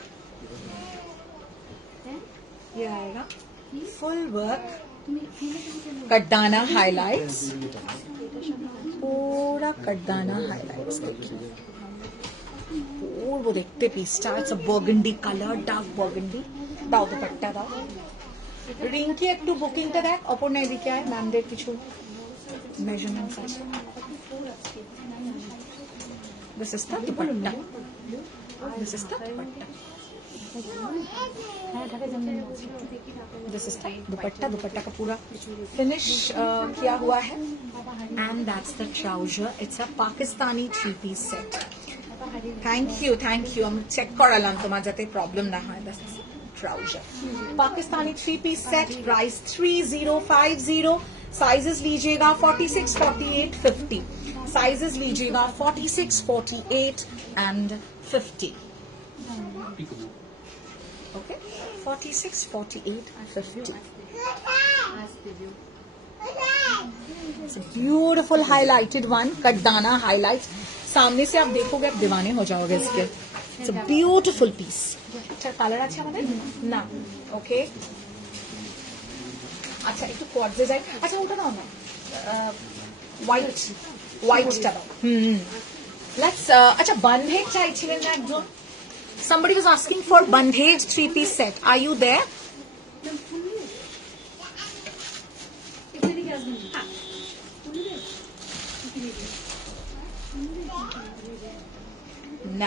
ये आएगा फुल वर्क, कड्डाना हाइलाइट्स, पूरा कड्डाना हाइलाइट्स। देखिए वो देखते पीसटा, it's a burgundy colour, dark burgundy. দাও দুপাট্টা দাও। রিঙ্কি একটু বুকিংটা দেখ, অপর্ণা এদিকে আয়, ম্যামদের কিছু মেজারমেন্টস আছে। This is the dupatta. This is the dupatta. This is the dupatta. दुपट्टा का पूरा फिनिश किया हुआ है, and that's the trouser. It's a Pakistani 3-piece set. Thank you. हम check करालाम তোমার যাতে প্রবলেম না হয়। That's the trouser. Pakistani 3-piece set. Price 3050. Sizes लीजिएगा 46, 48, 50. Sizes लीजिएगा 46, 48 and 50. Okay, 46, 48, 50. It's a beautiful highlighted one, कड्डाना highlight. सामने से आप देखोगे आप दीवाने हो जाओगे इसके। It's a beautiful piece. अच्छा कलर अच्छा हमारे ना, okay. আচ্ছা একটু কর্জে যাই, আচ্ছা ওটা দাও না, হোয়াইটটা দাও। লেটস আচ্ছা বন্ধেজ চাইছিলেন না একজন, somebody was asking for bandhej 3-piece set, are you there?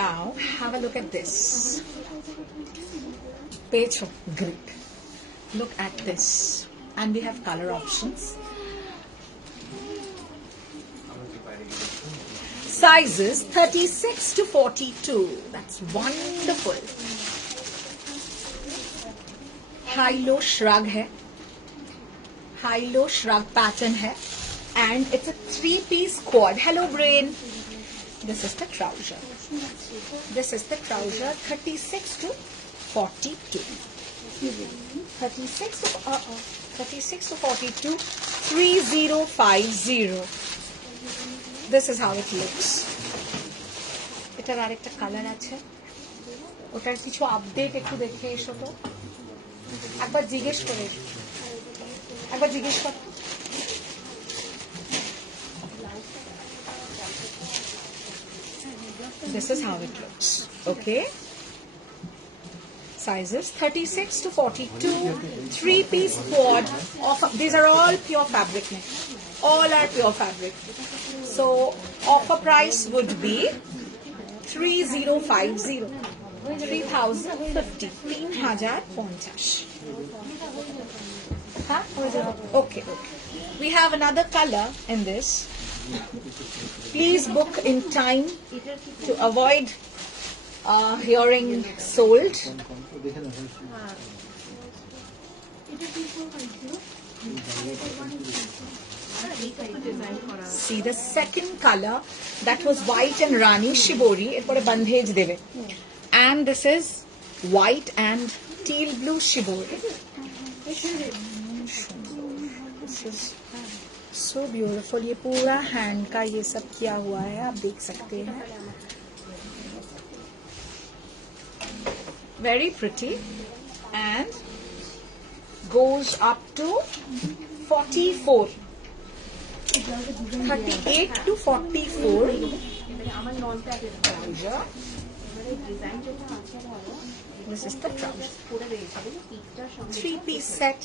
Now have a look at this. Pecho, great. Look at this, and we have color options. Sizes 36 to 42. That's wonderful. High-low shrug hai. High-low shrug pattern hai. And it's a 3-piece quad. Hello, brain. This is the trouser. This is the trouser, 36 to 42. 36 to 42, 3050. This is how it looks. এটার আরেকটা colour আছে, ওটার কিছু update একটু দেখে এসো তো, একবার জিজ্ঞেস কর। This is how it looks. Okay. Sizes 36 to 42, 3-piece quad. These are all pure fabric. All are pure fabric. So offer price would be 3050, 3050, 3050. Okay. We have another color in this. Please book in time to avoid hearing sold. See the second color, that was white and Rani Shibori, এরপরে bandhej দেবে, and this is white and teal blue Shibori. This is so beautiful. ये पूरा hand का ये सब किया हुआ है, आप देख सकते हैं. Very pretty, and goes up to 44, 38 to 44. Trouser. This is the trouser. 3-piece set,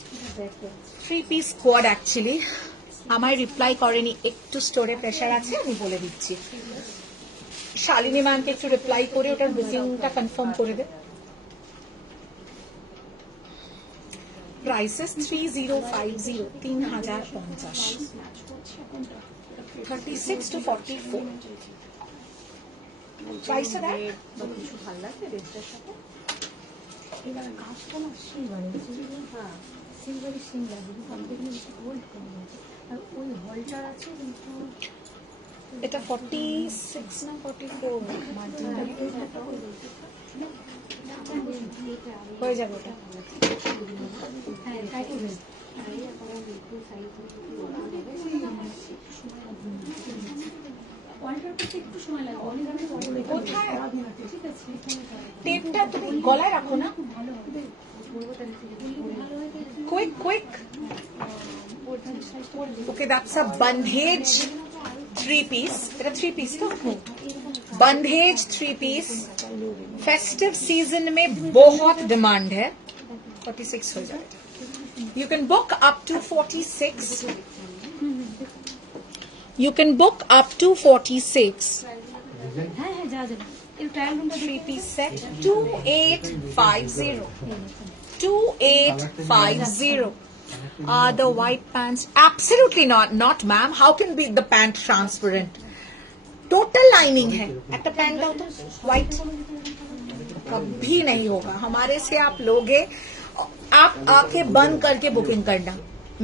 3-piece quad actually. আমায় রিপ্লাই করেনি, একটু স্টোরে প্রেশার আছে, আমি বলে দিচ্ছি। শালিনী ম্যামকে একটু রিপ্লাই করে ওটার বুকিংটা কনফার্ম করে দে। Prices 3050, 3050, 36 to 44. প্রাইসটা দেখ। এটা 46 না 44 হয়ে যাবে ওটা। টেপটা তুমি গলায় রাখো না, quick. Okay, that's a bandhej 3-piece. এটা 3-piece तो bandhej 3-piece festive season में बहुत डिमांड है। 46 हो जाएगा। You can book up to 46. You can book up to 46. 3-piece set 2850. 2850. The white pants, absolutely not ma'am. How can be the pant transparent? Total lining है। একটা pant दाओ तो white, कभी नहीं होगा हमारे से। आप लोगे, आप आंखें बंद करके बुकिंग करना,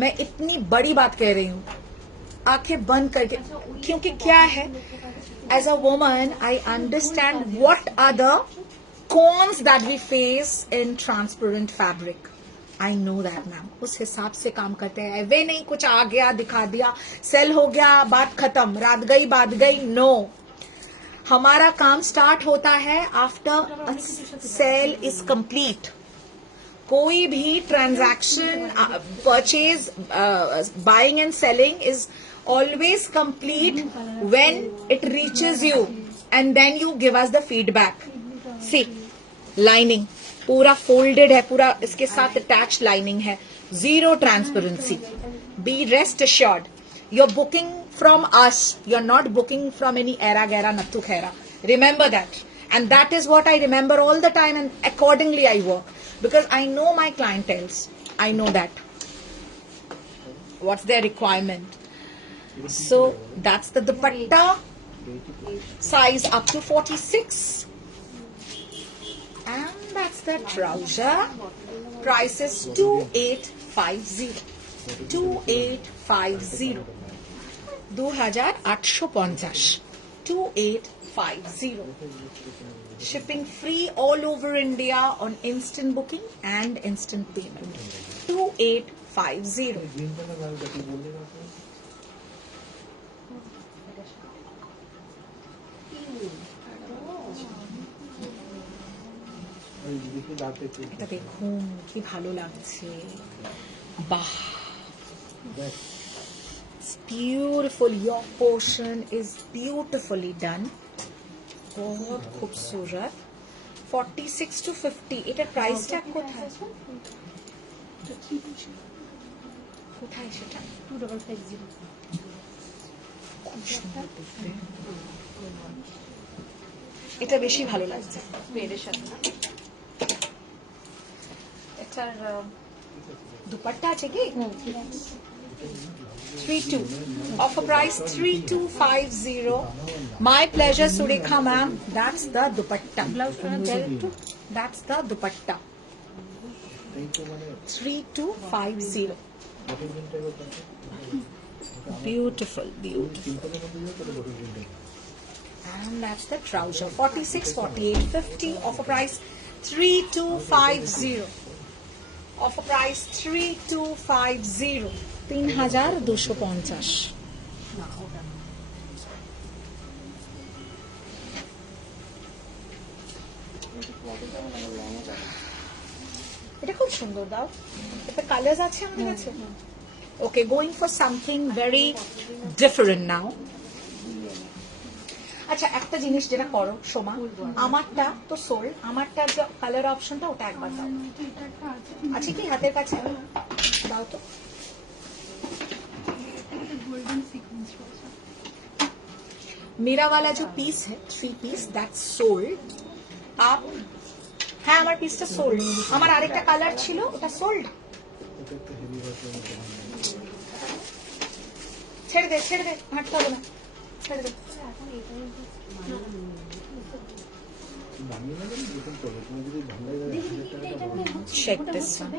मैं इतनी बड़ी बात कह रही हूँ, आंखें बंद करके, क्योंकि क्या है, as a woman I understand what are the cons that we face in transparent fabric. I know that ma'am, उस हिसाब से काम करते हैं। वे नहीं कुछ आ गया दिखा दिया, सेल हो गया, बात खत्म, रात गई बात गई। नो, हमारा काम स्टार्ट होता है आफ्टर सेल इज कंप्लीट। कोई भी transaction purchase buying and selling is always complete when it reaches you and then you give us the feedback. See, lining पूरा folded है, पूरा इसके साथ attached lining है, zero transparency. Be rest assured, you're booking from us, you're not booking from any era gera nattu khera. Remember that, and that is what I remember all the time, and accordingly I work, because I know my clienteles. I know that what's their requirement. So that's the dupatta, size up to 46, and that's the trouser. Price is 2850. 2850. 2850. 2850. Shipping free all over India on instant booking and instant payment. 2850. এটা দেখুন কি ভালো লাগছে, বাহ, beautiful. Your portion is beautifully done. बहुत खूबसूरत. 46 to 50. এটার price tag কোথায়? কোথায় সেটা? 2550. খুব সুন্দর দেখতে। এটা বেশি ভালো লাগছে মেয়েদের সাথে। এটার দুপাট্টা আছে কি? 32. Offer price 3250. My pleasure, Surekha ma'am. That's the dupatta. That's the dupatta. 3250. Beautiful, beautiful. And that's the trouser. 46, 48, 50. Offer price 3250. Offer price 3250. 3250. এটা খুব সুন্দর দাও। এটা কালার্স আছে আমাদের কাছে। Okay, going for something very different now. আচ্ছা, একটা জিনিস যেটা করো সোমা, আমারটা তো সোল্ড, আমারটা যে কালার অপশনটা ওটা একবার দাও। আছে কি হাতের কাছে? দাও তো। मेरा वाला जो पीस है 3 पीस दैट्स सोल्ड। आप হ্যাঁ, আমার পিসটা সোল্ড। আমার আরেকটা কালার ছিল, ওটা সোল্ড। ছেড়ে দে, ছেড়ে দে, হাঁটতে হবে না, ছেড়ে দে। Check this one.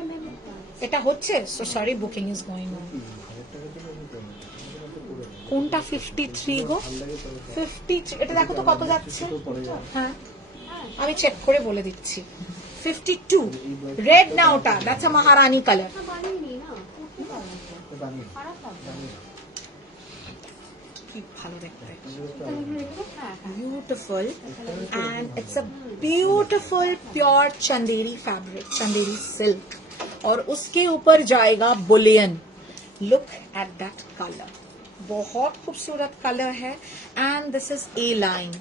এটা হচ্ছে, so sorry, booking is going on. কোনটা 53 গো? 53, এটা দেখো তো কত যাচ্ছে। হ্যাঁ, আমি চেক করে বলে দিচ্ছি। 52 রেড না ওটা, দ্যাটস আ মহারানী কালার। কি ভালো দেখতে, beautiful, and it's a beautiful pure Chanderi fabric, Chanderi silk, और उसके ऊपर जाएगा Boolean. Look at that color, बहुत खूबसूरत कलर है, and this is A line,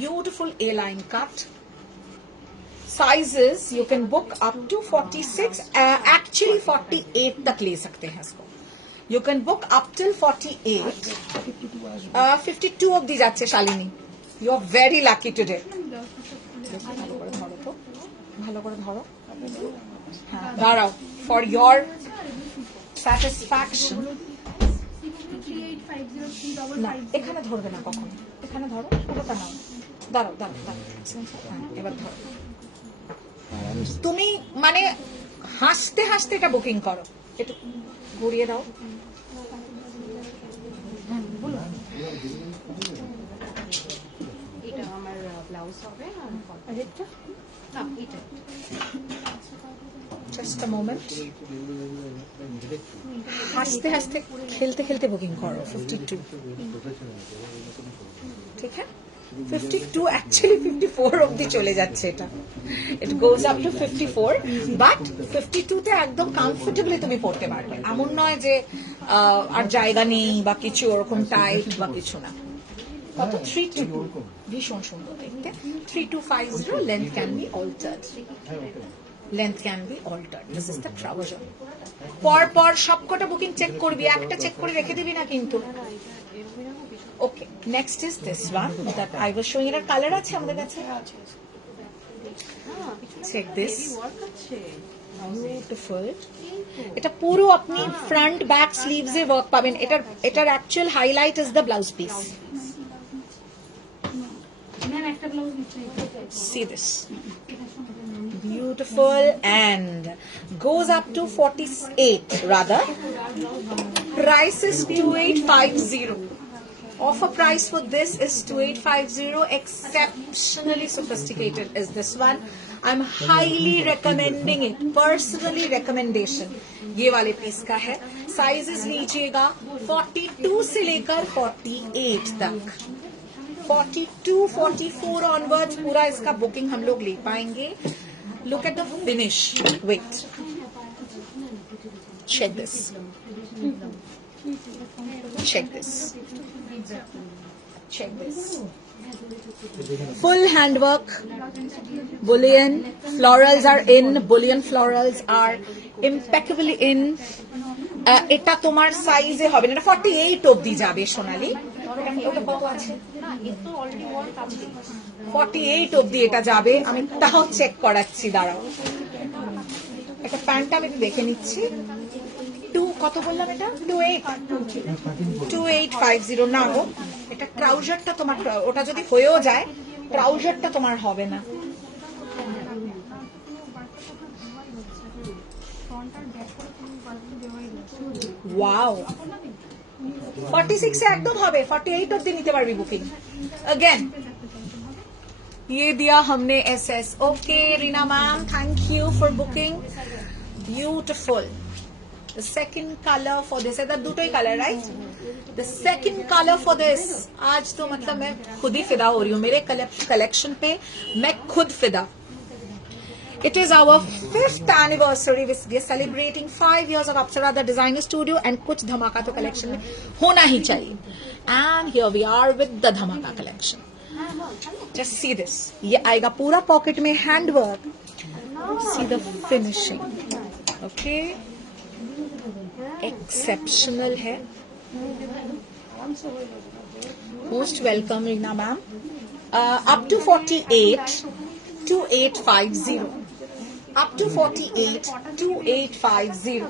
beautiful A line cut. Sizes you can book up to 46, actually 48 तक ले सकते हैं इसको। You can book up till 48. 52 অবধি যাচ্ছে Shalini. You are very lucky today. ভালো করে ধরো তো, ভালো করে ধরো। হ্যাঁ, দাঁড়াও, for your satisfaction। না, এখানে ধরবে না কখনো, এখানে ধরো, পুরোটা নাও। দাঁড়াও দাঁড়াও দাঁড়াও, হ্যাঁ, এবার ধরো। তুমি মানে হাসতে হাসতে এটা বুকিং করো, একটু ঘুরিয়ে দাও। এটা আমার ব্লাউজ হবে, আর এটা না, এটা জাস্ট আ মোমেন্ট। হাসতে হাসতে খেলতে খেলতে বুকিং করো। 52 ঠিক है। 52 অ্যাকচুয়ালি 54 অবধি চলে যাচ্ছে এটা। ইট গোজ আপ টু 54, বাট 52 তে একদম কমফোর্টেবলি তুমি পড়তে পারবে, এমন নয় যে আর জায়গা নেই বা কিছু ওরকম টাইট বা কিছু না। কত 3 to 2, ভীষণ সুন্দর দেখতে। 3250, length can be altered, length can be altered. This is the trouser. পর সবকটা বুকিং চেক করবি, একটা চেক করে রেখে দিবি না কিন্তু। Okay, next is this one that I was showing. এর কালার আছে আমাদের কাছে, চেক দিস, বিউটিফুল। এটা পুরো আপনি ফ্রন্ট ব্যাক স্লিভস এ ওয়ার্ক পাবেন। এটার actual highlight is the blouse piece. See this, beautiful, and goes up to 48 rather. Price is 2850. Offer price for this is 2850. Exceptionally sophisticated is this one. I'm highly recommending it. Personally recommendation ये वाले piece का है। Sizes लीजिएगा 42 से लेकर 48 तक। 42, 44 onwards पूरा इसका बुकिंग हम लोग ले पाएंगे। Look at the finish, wait, check this, check this, check this. Full handwork, bullion florals are in, bullion florals are impeccably in. এটা তোমার সাইজে হবে না, এটা 48 অবধি যাবে সোনালি। ওটা কত আছে? 48 অবধি এটা যাবে। আমি তাও চেক করাচ্ছি, দাঁড়াও। একটা প্যান্টটা আমি দেখে নিচ্ছি। কত বললাম এটা? 2850 না গো, এটা ট্রাউজারটা তোমার, ওটা যদি হয়েও যায় ট্রাউজারটা তোমার হবে না। ওয়াও, 46 এ একদম হবে, 48 অবধি নিতে পারবি বুকিং। अगेन ये दिया हमने SS। Okay Reena ma'am, thank you for booking, beautiful. The second color for this, इधर दुटोई color right? The second color for this, आज तो मतलब मैं खुद ही फिदा हो रही हूँ मेरे कलेक्शन पे, मैं खुद फिदा। It is our 5th anniversary. We are celebrating 5 years of Apsara the designer studio, and कुछ धमाका तो collection में होना ही चाहिए। And here we are with the धमाका collection. Just see this, ये आएगा पूरा पॉकेट में handwork. See the finishing, okay? Exceptional है। Most welcome Reena ma'am. Up to 48 2850, up to 48 2850।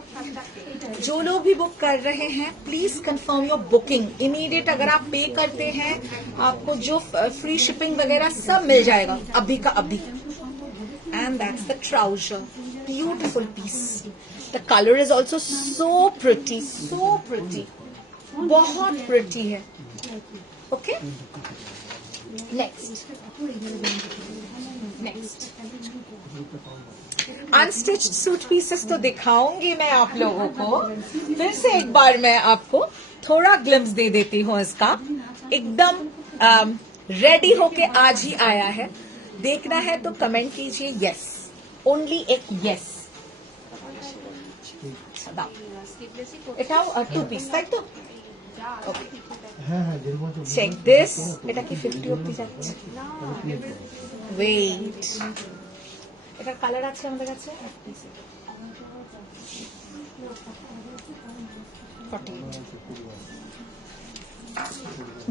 जो लोग भी बुक कर रहे हैं please confirm your booking immediate. अगर आप पे करते हैं आपको जो फ्री शिपिंग वगैरह सब मिल जाएगा अभी का अभी। And that's the trouser, beautiful piece. The color is also so pretty, so pretty, बहुत pretty है। Okay, next, unstitched suit pieces तो दिखाऊंगी मैं आप लोगों को। फिर से एक बार मैं आपको थोड़ा ग्लिम्स दे देती हूँ इसका। एकदम रेडी होके आज ही आया है। देखना है तो कमेंट कीजिए यस, ओनली एक यस। এটাও 2 পিস তাই তো? চেক দিস, এটা কি 50 অবধি যাচ্ছে? ওয়েট, এটার কালার আছে আমাদের কাছে 48।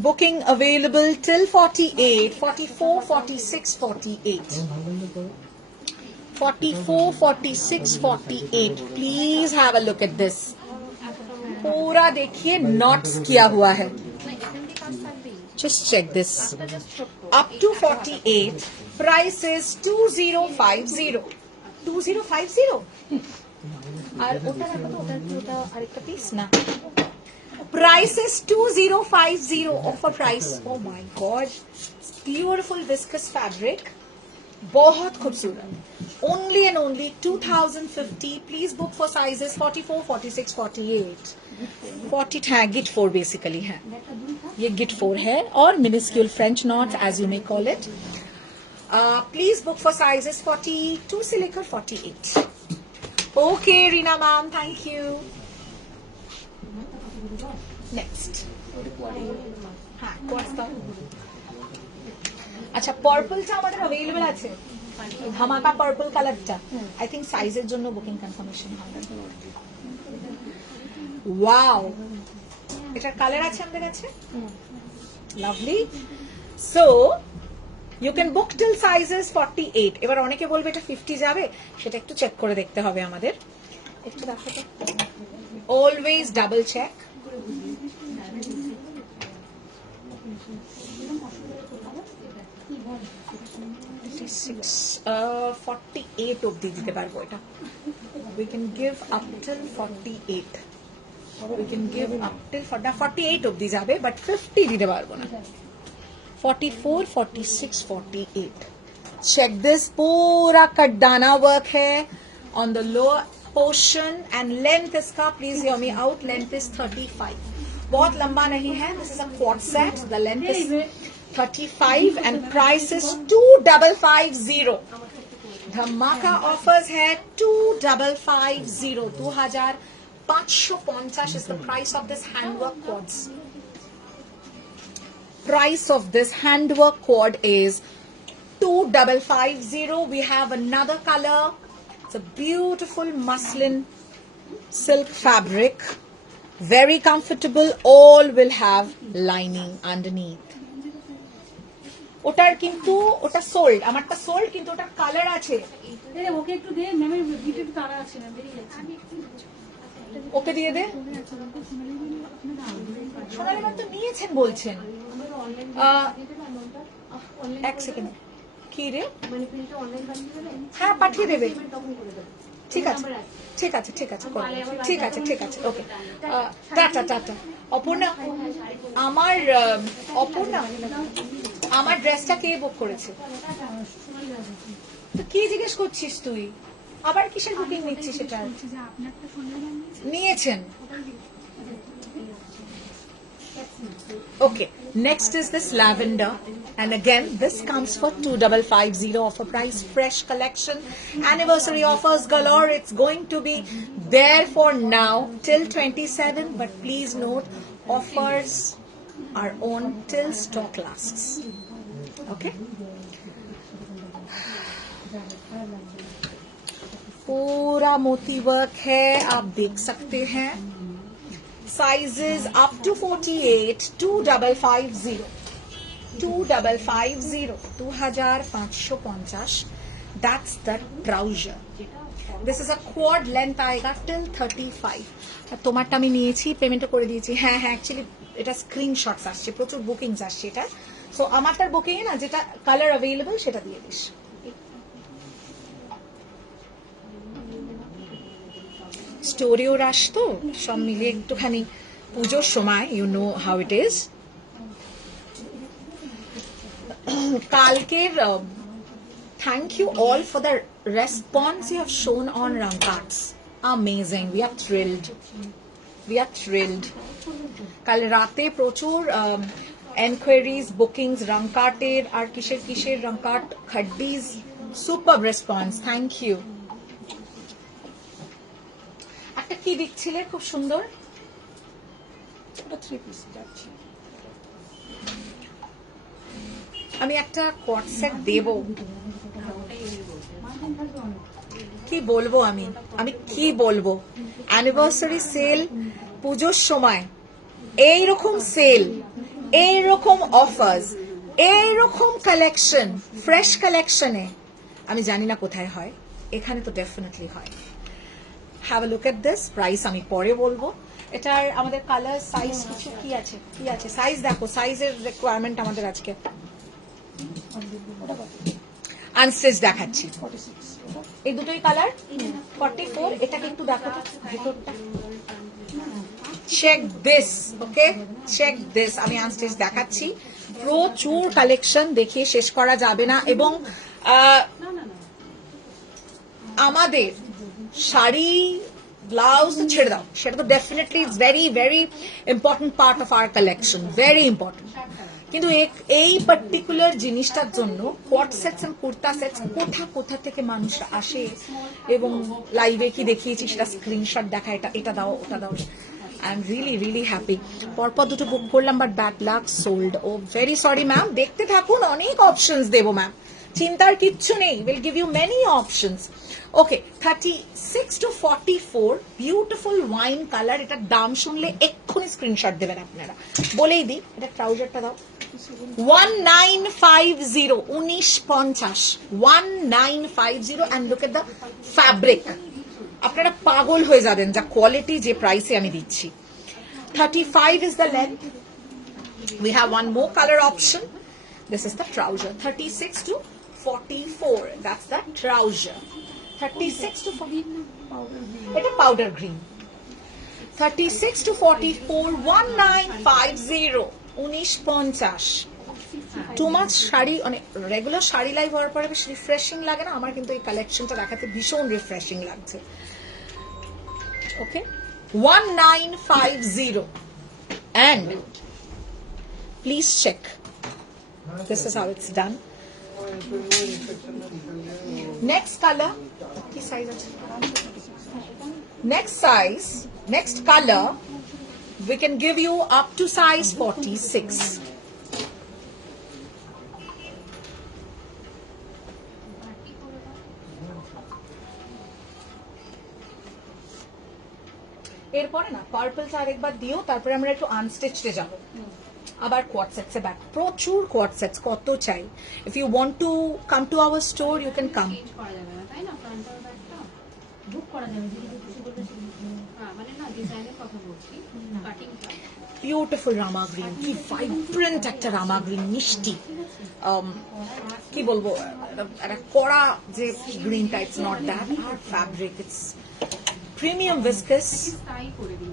Booking available till 48, 44, 46, 48, 44, 46, 48। Please have a look at this. पूरा देखिए नॉट्स किया हुआ है। Just check this, up to 48, price is 2050। 2050 আর ওটা রাখো তো, ওটা আরেকটা পিস না। Price is 2050, offer price. Oh my god, beautiful viscose fabric, बहुत खूबसूरत। Only and only 2050। Please book for sizes 44, 46, 48, 40 है, गिट 4 बेसिकली है। ये गिट 4 है और minuscule French knots as you may call it. Please book for sizes 42 से लेकर 48. Okay Reena ma'am, thank you. Next. হ্যাঁ কোর্স দাও. আচ্ছা পার্পলটা আমাদের अवेलेबल আছে, ধামাকা পার্পল কালারটা. আই থিংক সাইজের জন্য বুকিং কনফার্মেশন হবে. ওয়াও, এটার কালার আছে আমাদের কাছে. Lovely. So you can book till sizes 48. এবার অনেকে বলবে এটা 50 যাবে, সেটা একটু চেক করে দেখতে হবে আমাদের. একটু দেখো তো, অলওয়েজ ডাবল চেক. 48 অব্দি দিতে পারবো এটা. We can give up till 48. We can give up till 48 অব্দি যাবে, but 50 দিতে পারবো না. 44, 46, 48. Check this. पूरा कटदाना work है on the lower portion and length इसका, please hear me out, length is 35. बहुत लंबा नहीं है. This is a quad set. The length is 35 and price is 2550. धमाका ऑफर्स है 2550. 2550 is the price of this handwork quads. Price of this handwork quad is 2550. We have another color. It's a beautiful muslin silk fabric. Very comfortable. All will have lining underneath. ওটার কিন্তু ওটা sold, আমারটা sold, কিন্তু ওটার colour আছে. ওকে একটু দে, ম্যামের video তারা আছে না, বেরিয়ে যাচ্ছে. ওকে দিয়ে দে. সোনালি ম্যাম তো নিয়েছেন বলছেন. এক সেকেন্ড. কি রে? হ্যাঁ পাঠিয়ে দেবে. ঠিক আছে ঠিক আছে ঠিক আছে ঠিক আছে ঠিক আছে. ওকে, টাটা টাটা. অপর্ণা, আমার ড্রেসটা কে বুক করেছে? তো কি জিজ্ঞেস করছিস তুই? আবার কিসের বুকিং নিচ্ছিস? সেটা নিয়েছেন. Okay, next is this lavender, and again this comes for 2550 offer price. Fresh collection, anniversary offers galore. It's going to be there for now till 27, but please note offers are on till stock lasts. Okay, पूरा मोती work है, आप देख सकते हैं. Sizes up to 48. 2550. 2550. That's the trouser. This is a quad length आएगा till 35. তোমারটা আমি নিয়েছি, পেমেন্টও করে দিয়েছি. হ্যাঁ হ্যাঁ, অ্যাকচুয়ালি এটা স্ক্রিনশটস আসছে, প্রচুর বুকিংস আসছে এটা. সো আমারটার বুকিং এ না যেটা কালার অ্যাভেলেবল সেটা দিয়ে দিস. স্টোরিও রাশ তো সব মিলিয়ে একটুখানি পুজোর সময়, you know how it is. কালকের thank you all for the response you have shown on রাঙ্কাটস. অ্যামেজিং. We are thrilled. কাল রাতে প্রচুর এনকোয়ারিজ, বুকিংস রাঙ্কাটের আর কিসের রাঙ্কাট খাড্ডিজ. Super response. Thank you. একটা কি দেখছিলে খুব সুন্দর, আমি একটা কট সেট দেব. কি বলবো আমি কি বলবো. অ্যানিভার্সারি সেল, পুজোর সময় এইরকম সেল, এইরকম অফার্স, এইরকম কালেকশন, ফ্রেশ কালেকশনে আমি জানি না কোথায় হয়. এখানে তো ডেফিনেটলি হয়. Have a look at this. Price আমি পরে বলবো. এটার আমাদের কালার সাইজ কিছু কি আছে সাইজ দেখো. সাইজের রিকোয়ারমেন্ট আমাদের আজকে. আনস্টিচ দেখাচ্ছি. এই দুটোই কালার 44. এটা কিন্তু দেখো তো ভেতরটা. Check this. Okay, check this. আমি আনস্টিচ দেখাচ্ছি. প্রচুর কালেকশন, দেখিয়ে শেষ করা যাবে না. এবং আমাদের শাড়ি ব্লাউজ তো ছেড়ে দাও, সেটা তো definitely it's very very important part of our collection, very important. কিন্তু এই পার্টিকুলার জিনিসটার জন্য quad sets and kurta sets কোথা কোথা থেকে মানুষ আসে এবং লাইভে কি দেখিয়েছি সেটা স্ক্রিনশট দেখা, এটা দাও ওটা দাও। I am really really happy. পরপর দুটো বুক করলাম but bad luck, sold. Oh very sorry ma'am, দেখতে থাকুন, অনেক অপশনস দেবো ম্যাম, চিন্তার কিচ্ছু নেই, will give you many options. Okay, 36 to 44, beautiful wine colour. এটার দাম শুনলে এক্ষুনি স্ক্রিনশট দেবেন আপনারা। বলেই দিই, এটা ট্রাউজারটা দাও। 1950, 1950, 1950, and look at the fabric. আপনারা পাগল হয়ে যাবেন যা কোয়ালিটি, যে প্রাইসে আমি দিচ্ছি। 35 is the length. We have one more color option. This is the trouser. 36 to 44. That's the trouser. 36 to 44. It's a powder green. 36 to 44, 1950, 1950. Too much sari, অনেক রেগুলার শাড়ি লাইভ হওয়ার পরে বেশ রিফ্রেশিং লাগে না? আমার কিন্তু এই কালেকশনটা দেখাতে ভীষণ রিফ্রেশিং লাগছে। ওকে, 1950, and please check. This is how it's done. Next color, কি size আছে? Next color, we can give you up to size 46. এরপরে না পার্পলটা আরেকবার দিও, তারপরে আমরা একটু আনস্টিচডে যাব, আবার কোয়ার্ট সেটসে ব্যাক। প্রচুর কোয়ার্ট সেটস, কত চাই। If you want to come to our store you can come. Beautiful Rama green, কি ভাইব্রেন্ট একটা রামা গ্রিন, মিষ্টি, কি বলবো, একটা কড়া যে গ্রিনটা, ইটস নট দ্যাট। আর fabric, it's premium viscose.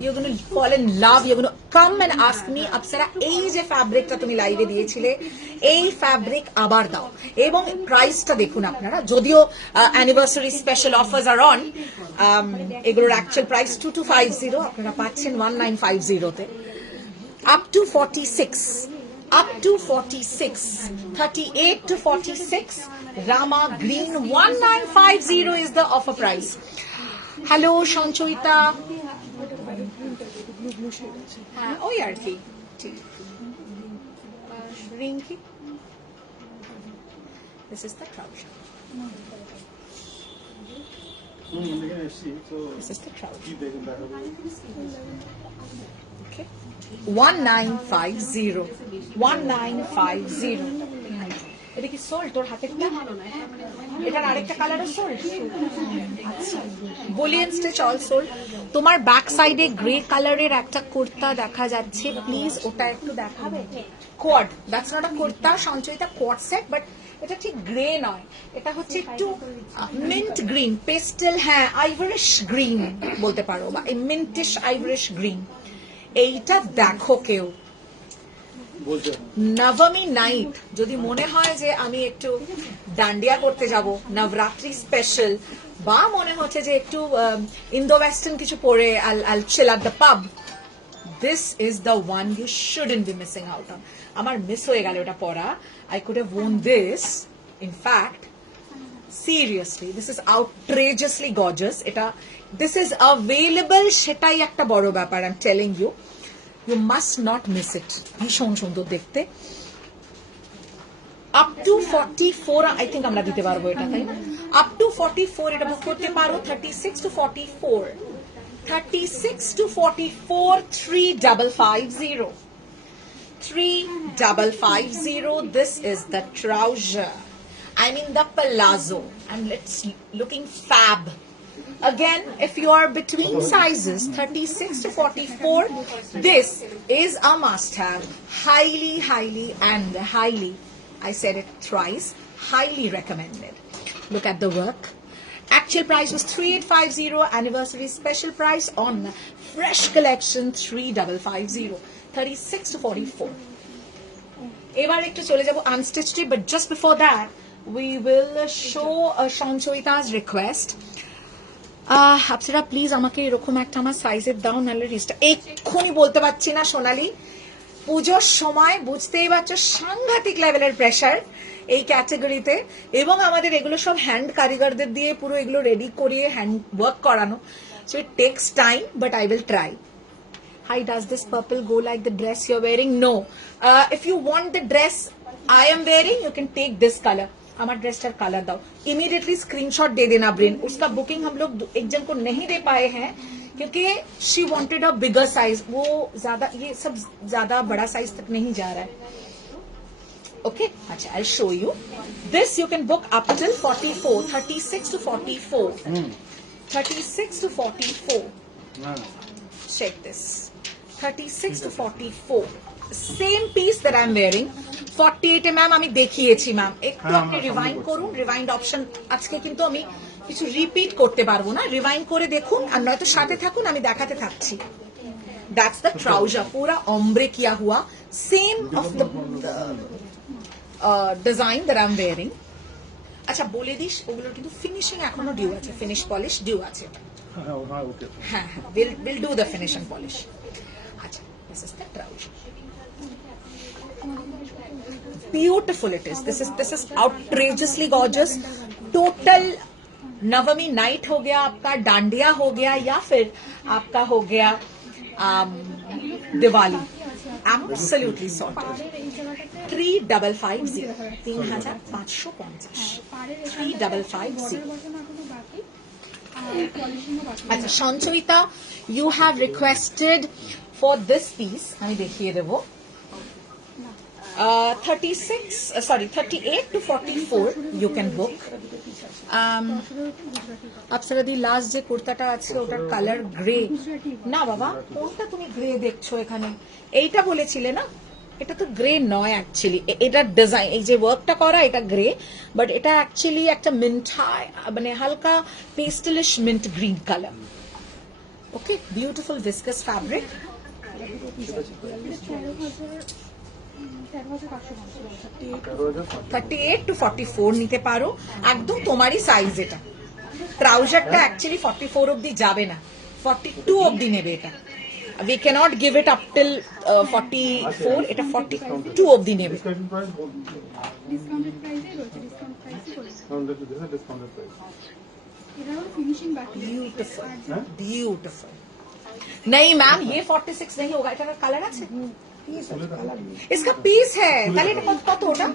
You're going to fall in love. You're going to come and ask me, Apsara, এই যে ফ্যাব্রিকটা তুমি লাইভে দিয়েছিলে, এই ফ্যাব্রিক আবার দাও। এবং প্রাইসটা দেখুন আপনারা, যদিও anniversary special offers are on, এগুলোর অ্যাকচুয়াল প্রাইস 2250, আপনারা পাচ্ছেন 1950 তে। Up to 46, up to 46, 38 to 46, Rama Green, 1950 is the offer price. Hello Sanchayita, হ্যাঁ ওই আর কি, ঠিক। Rinki, this is the trouser. This is the trouser. Okay, 1950, 1950. এটা কি সোল্ড তোর হাতেরটা? এটার আরেকটা কালারও সোল্ড। আচ্ছা, বলিয়েন স্টিচ অল সোল্ড। তোমার ব্যাক সাইডে গ্রে কালারের একটা কুর্তা দেখা যাচ্ছে, প্লিজ ওটা একটু দেখাবে। Quad, that's not a kurta Sanchayita, quad set, but এটা ঠিক গ্রে নয়, এটা হচ্ছে একটু মিন্ট গ্রিন, পেস্টেল, হ্যাঁ আইভরিশ গ্রিন বলতে পারো, বা মিন্টিশ আইভরিশ গ্রিন। এইটা দেখো কেউ নবমী নাইট যদি মনে হয় যে আমি একটু ডান্ডিয়া করতে যাব, নবরাত্রি স্পেশাল, বা মনে হচ্ছে যে একটু ইন্দো ওয়েস্টার্ন কিছু পরে all chill at the pub, this is the one you shouldn't be missing out on. আমার মিস হয়ে গেল ওটা পরা। I could have own this, in fact seriously this is outrageously gorgeous. এটা দিস ইজ অ্যাভেলেবল, সেটাই একটা বড় ব্যাপার। I am telling you, you must not miss it. ভীষণ সুন্দর দেখতে। আপ টু 44 আই থিঙ্ক আমরা দিতে পারবো এটা, তাই না? আপ টু 44 এটা বুক করতে পারো। 36 to 44, 36 to 44, 3550, 3550. This is the trouser, I mean the palazzo, and it's looking fab. Again, if you are between sizes 36 to 44, this is a must-have. Highly, highly, and highly, I said it thrice, highly recommended. Look at the work. Actual price was 3850, anniversary special price on fresh collection 3550, 36 to 44. এবার একটু চলে যাব unstitched, but just before that we will show a Shanchoita's request. আপনারা please আমাকে এরকম একটা আমার সাইজের দাও, নাহলে রিস্টা এক্ষুনি বলতে পারছি না সোনালি। পুজোর সময় বুঝতেই পারছো সাংঘাতিক লেভেলের প্রেশার এই ক্যাটাগরিতে, এবং আমাদের এগুলো সব হ্যান্ড কারিগরদের দিয়ে পুরো এগুলো রেডি করিয়ে হ্যান্ড ওয়ার্ক করানো, so it takes time, but I will try. Hi, does this purple go like the dress you're wearing? No. If you want the dress I am wearing, you can take this color. हमारा dress का colour दाओ, immediately screenshot दे देना brain. उसका booking हम लोग एक जन को नहीं दे पाए हैं क्योंकि she wanted a bigger size, वो ज्यादा ये सब ज्यादा बड़ा साइज तक नहीं जा रहा है। Okay, अच्छा, I'll show you. This you can book up till 44, 36 to 44, 36 to 44. Check this. 36 to 44. Same piece that I'm wearing. 48 ma'am আমি দেখিয়েছি ম্যাম, একটু আপনি রিভাইন্ড করুন। রিভাইন্ড অপশন আজকে কিন্তু আমি কিছু রিপিট করতে পারবো না, রিভাইন্ড করে দেখুন আর নয়তো সাথে থাকুন, আমি দেখাতে থাকছি। That's the trouser, पूरा ombre किया हुआ, same of the design that I'm wearing. আচ্ছা বলে দিস, ওগুলো কিন্তু ফিনিশিং এখনো ডিউ আছে, ফিনিশ পলিশ ডিউ আছে। হ্যাঁ হ্যাঁ, we'll do the finish and polish. আচ্ছা, this is the trouser. Beautiful it is. This is outrageously gorgeous. Total Navami night हो गया आपका, डांडिया हो गया, या फिर आपका हो गया दिवाली, absolutely sorted. 3550, 3550, 3550. अच्छा Sanchayita, you have requested for this piece, আমি দেখিয়ে দেব। 38 to 44 you can book. আপনারা দি লাস্ট যে কুর্তাটা আছে ওটার কালার গ্রে না বাবা, কোনটা তুমি গ্রে দেখছো এখানে? এইটা বলেছিলে না, এটা তো গ্রে নয় অ্যাকচুয়ালি, এটা ডিজাইন এই যে ওয়ার্কটা করা এটা গ্রে, বাট এটা অ্যাকচুয়ালি একটা মিন্ট, মানে হালকা pastelish mint green colour. Okay, beautiful viscose fabric. 38 to 44 নিতে পারো, একদম তোমারই সাইজ। এটা ট্রাউজারটা অ্যাকচুয়ালি 44 অবধি যাবে না, 42 অবধি নেবে এটা। We cannot give it up till 44, এটা 42 অবধি নেবে। Beautiful, beautiful. नहीं मैम, ये 46 नहीं होगा, এটা কালার আছে, इसका पीस है, তাহলে এটা কত? ওটা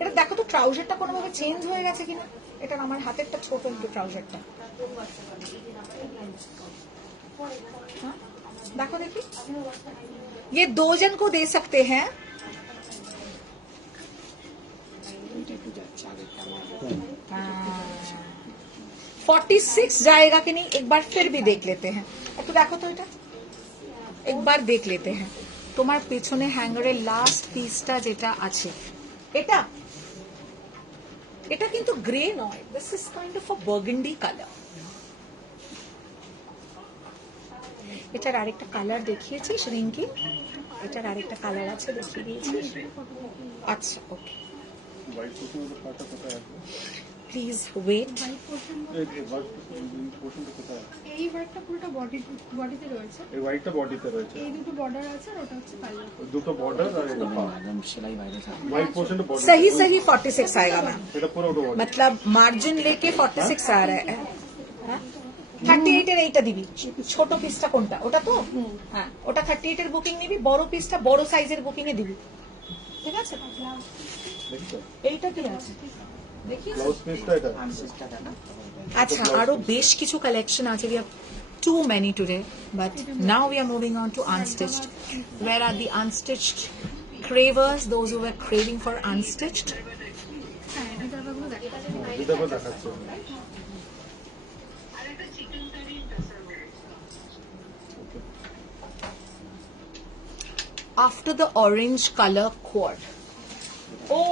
এটা দেখো তো ট্রাউজারটা কোনোভাবে চেঞ্জ হয়ে গেছে কিনা। এটা আমার হাতেরটা ছোট একটু ট্রাউজারটা, देखो देखिए, ये 2 जन को दे सकते हैं। हाँ, 46 जाएगा कि नहीं, एक बार फिर भी देख लेते हैं। तो देखो तो এটা একবার দেখ लेते हैं। তোমার পেছনে হ্যাঙ্গারের লাস্ট পিসটা যেটা আছে, এটা এটা কিন্তু গ্রে নয়, this is kind of a burgundy colour. এটার আরেকটা কালার দেখিয়েছিস রিঙ্কি? এটার আরেকটা কালার আছে, দেখিয়ে দিয়েছিস? আচ্ছা ওকে, প্লিজ ওয়েট। এই হোয়াইটটা পুরোটা বডিতে রয়েছে, এই হোয়াইটটা বডিতে রয়েছে, এই দুটো বর্ডার আছে আর ওটা হচ্ছে কালার, দুটো বর্ডার আর এটা হোয়াইট পোর্শনটা বর্ডার। सही सही 46 आएगा मैम, এটা পুরো বর্ডার, मतलब मार्जिन लेके 46 आ रहा है। 38 এর এইটা দিবি, ছোট পিসটা কোনটা? ওটা তো হ্যাঁ, ওটা 38 এর বুকিং নিবি, বড় পিসটা বড় সাইজের বুকিং এ দিবি, ঠিক আছে? দেখছো এইটা কি আছে দেখি। ব্লাউজ পিসটা এটা। আচ্ছা, আরো বেশ কিছু কালেকশন আছে। We have too many today, but now we are moving on to unstitched. Where are the unstitched cravers, those who were craving for unstitched? হ্যাঁ এই জায়গাগুলো দেখা দুটো করে দেখাচ্ছে। After the orange color cord. ও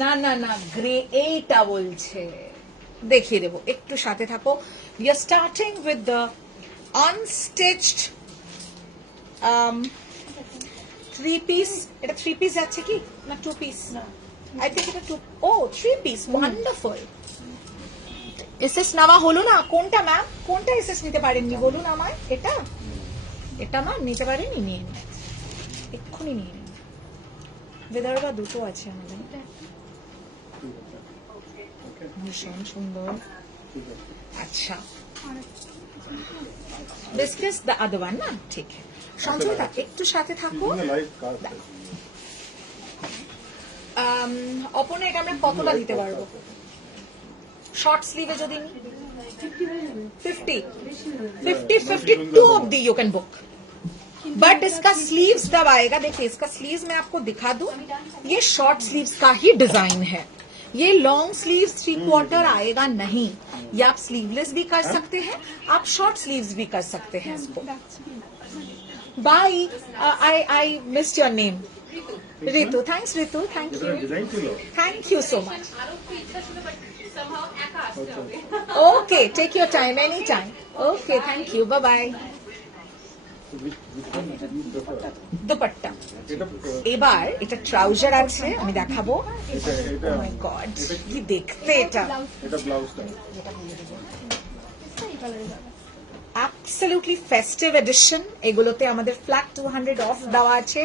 না না না, গ্রে এইটা বলছে, দেখিয়ে দেবো, একটু সাথে থাকো। We are starting with the unstitched 3 piece. এটা 3 piece যাচ্ছে কি না 2 piece? I think এটা 2, oh 3 piece, wonderful, এসএস নেওয়া হলো না? কোনটা ম্যাম, কোনটা এসএস নিতে পারেননি বলুন আমায়? এটা এটা ম্যাম নিতে পারেনি, নিয়ে নিন, এক্ষুনি নিয়ে নিন। বিদর্ভা দুটো আছে আমাদের, ভীষণ সুন্দর। अच्छा डिस्कस द अदर वन ना, ठीक है। সঞ্চয়তা একটু সাথে থাকো। অপনে এটা আমরা কতটা দিতে পারবো? শর্ট স্লিভে যদি 50 52 ऑब्दी यू कैन बुक, बट इसका स्लीव्स तब आएगा। देखिए इसका स्लीव्स मैं आपको दिखा दूं, ये शॉर्ट स्लीव्स का ही डिजाइन है, ये लॉन्ग स्लीव्स 3/4 आएगा नहीं। ये आप स्लीवलेस भी कर सकते हैं, आप शॉर्ट स्लीव्स भी कर सकते हैं इसको। Bye, I missed your name. Ritu, thanks Ritu, thank you so much. Okay, take your time, any time. Okay, thank you, bye bye. Dupatta, এবার এটা ট্রাউজার আছে, আমি দেখাবো। ও মাই গড, কি দেখতে এটা! Absolutely festive edition. এগুলোতে আমাদের ফ্ল্যাট 200 অফ দেওয়া আছে।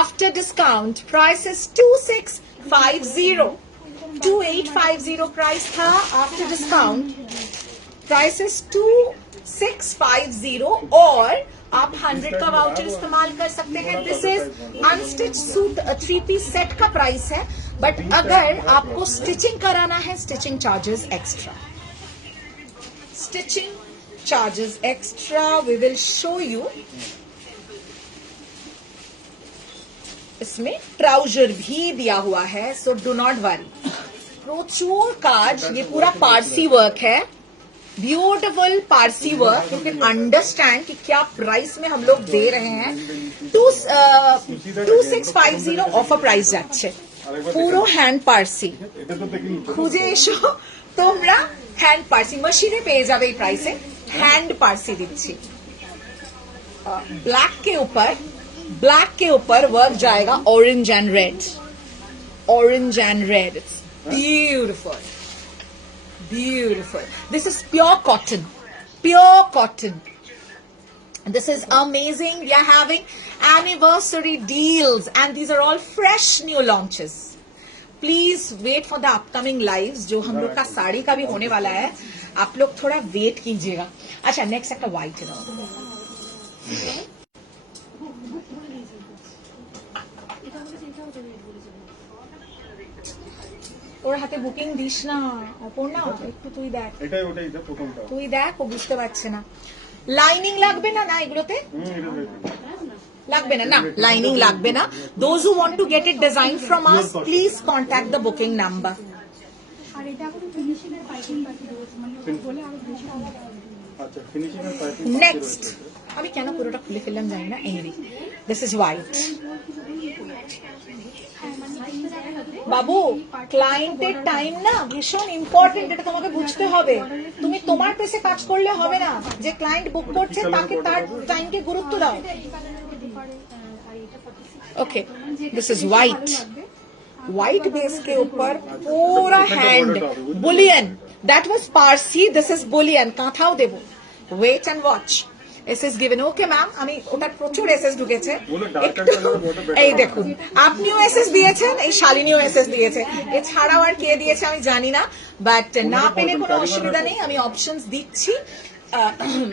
After discount price is 2650, 2850 price था। आफ्टर डिस्काउंट प्राइस इज 2650 और आप 100 का वाउचर इस्तेमाल कर सकते हैं। This is unstitch suit 3 piece set का प्राइस है, बट अगर आपको स्टिचिंग कराना है, stitching charges extra, stitching charges extra. We will show you. इसमें ट्राउजर भी दिया हुआ है, सो डू नॉट वरी। प्रचुर काज, ये पूरा पारसी वर्क है, beautiful Parsi work. You can understand कि क्या प्राइस में हम लोग दे रहे हैं। 2650 ऑफर प्राइस যাচ্ছে, পুরো হ্যান্ড পার্সি। খুঁজে এসো তোমরা, হ্যান্ড পার্সি মশিনে পেয়ে যাবে এই প্রাইসে। हैंड पार्सी दिच्छी। ब्लैक के ऊपर वर्क जाएगा orange and red, orange and red. It's beautiful, beautiful. This is pure cotton, pure cotton. This is amazing. We are having anniversary deals and these are all fresh new launches. Please wait for the upcoming lives जो हम लोग का साड़ी का भी होने वाला है, आप लोग थोड़ा वेट कीजिएगा। अच्छा, नेक्स्ट একটা व्हाइट है। ওর হাতে বুকিং দিস না অপর্ণা, একটু তুই দেখ। এটাই ওটাই এটা প্রথমটা, তুই দেখ, ও বুঝতে পারছে না। লাইনিং লাগবে না? না এগুলোতে লাগবে না, না লাইনিং লাগবে না। Those who want to get it designed from us, please contact the booking number. আর এটা এখন ফিনিশিং এর পাইপিং বাকি রয়েছে, মানে বলে আরো বেশি কম। আচ্ছা, ফিনিশিং এর পাইপিং নেক্সট, আমি কেন পুরোটা খুলে ফেললাম জানি না। Anyway, this is white. বাবু, ক্লায়েন্টের টাইম না ভীষণ ইম্পর্টেন্ট, এটা তোমাকে বুঝতে হবে। তুমি তোমার পেসে কাজ করলে হবে না, যে ক্লায়েন্ট বুক করছে তাকে তার টাইমকে গুরুত্ব দাও। Okay, this is white, white base के ऊपर पूरा hand bullion. That was Parsi, this is bullion. কাঁথাও দেব, wait and watch. SS given. Okay ma'am, আমি ওটার প্রচুর এসএস ঢুকেছে। এই দেখুন, আপনিও এসএস দিয়েছেন, এই শালিনীও এসএস দিয়েছে। এছাড়াও আর কে দিয়েছে আমি জানি না, বাট না পেলে কোনো অসুবিধা নেই, আমি অপশনস দিচ্ছি।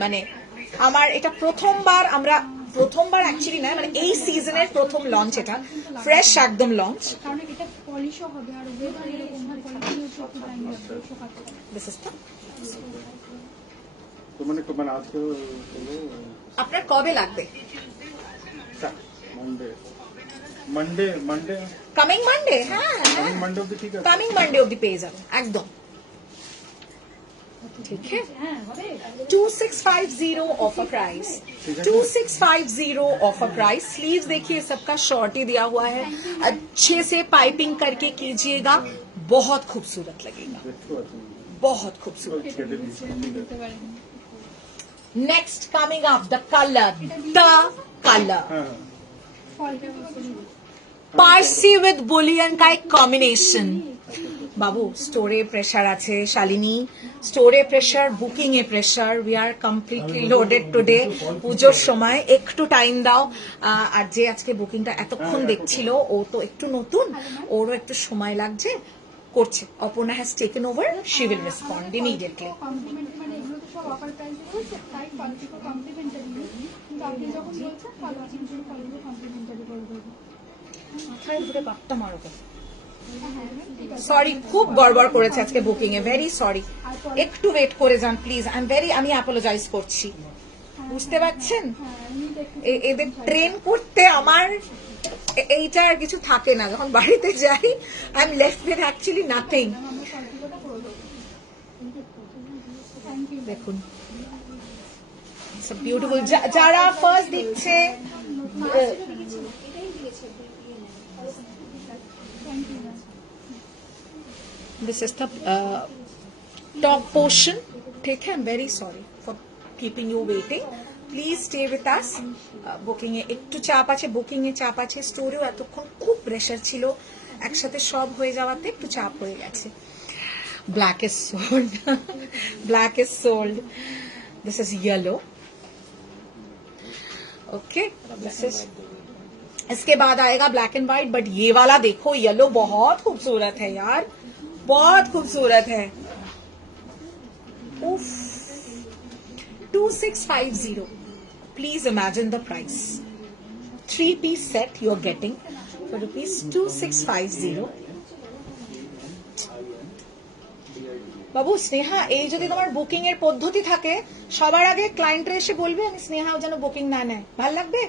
মানে আমার এটা প্রথমবার অ্যাকচুয়ালি না, মানে এই সিজনের প্রথম লঞ্চ, এটা ফ্রেশ একদম লঞ্চ। কারণ এটা পলিশও হবে আর ওয়েদার এরকম ভাবে পলিশও একটু টাইম লাগবে শুকাতে। দিস ইজ তো মানে আজকে আপনার কবে লাগবে? Monday coming Monday. হ্যাঁ, মানডে অবধি ঠিক আছে, কামিং মানডে অবধি পেয়ে যাবেন একদম। ठीक है, 2650 offer price, 2650 offer price. Sleeves देखिए सबका शॉर्ट ही दिया हुआ है, अच्छे से पाइपिंग करके कीजिएगा, बहुत खूबसूरत लगेगा, बहुत खूबसूरत। Next coming up the colour, Parsi with Boolean का एक कॉम्बिनेशन। বাবু স্টোরে প্রেশার আছে, শালিনী স্টোরে pressure, booking A pressure, we are completely loaded today. পুজোর সময় একটু টাইম দাও। আর যে আজকে বুকিংটা এতক্ষণ দেখছিল, ও তো একটু নতুন, ওরও একটু সময় লাগছে, করছে। Aparna has taken over, she will respond immediately. Complimentary মানে এগুলো তো সব অফার প্রাইসে রয়েছে, তাই ফলগুলো কমপ্লিমেন্টারি, কিন্তু আপনি যখন বলছেন ফলগুলো কমপ্লিমেন্টারি করে দেবো। মাথায় ধরে বাপ্পা মারো কেন? হ্যাঁ ঠিক আছে। সরি, খুব গড়বড় করেছে আজকে বুকিং এ, ভেরি সরি। একটু ওয়েট করে যান প্লিজ, আমি অ্যাপোলোজাইজ করছি। বুঝতে পারছেন, এদের ট্রেন করতে আমার এইটা আর কিছু থাকে না। যখন বাড়িতে যাই I am left with actually nothing. আমরা ফলগুলোটা করে দেবো। Thank you. দেখুন বিউটিফুল। যারা ফার্স্ট দিচ্ছে, this is the top portion. ठीक है, I'm very sorry for keeping you waiting. Please stay with us. Booking এ একটু চাপ আছে, বুকিং এ চাপ আছে, স্টোরেও এতক্ষণ খুব প্রেশার ছিল, একসাথে সব হয়ে যাওয়াতে একটু চাপ হয়ে গেছে। Black is sold. Black is sold. This is yellow. Okay, this is. इसके बाद आएगा ब्लैक एंड व्हाइट, बट ये वाला देखो येलो बहुत खूबसूरत है यार, बहुत खूबसूरत है। उफ, 2650. Please imagine the price. 3-piece set you are getting for rupees 2650. বাবু স্নেহা, এই যদি তোমার বুকিং এর পদ্ধতি থাকে, সবার আগে ক্লায়েন্টরা এসে বলবে আমি স্নেহাও যেন বুকিং না নেয়, ভাল লাগবে?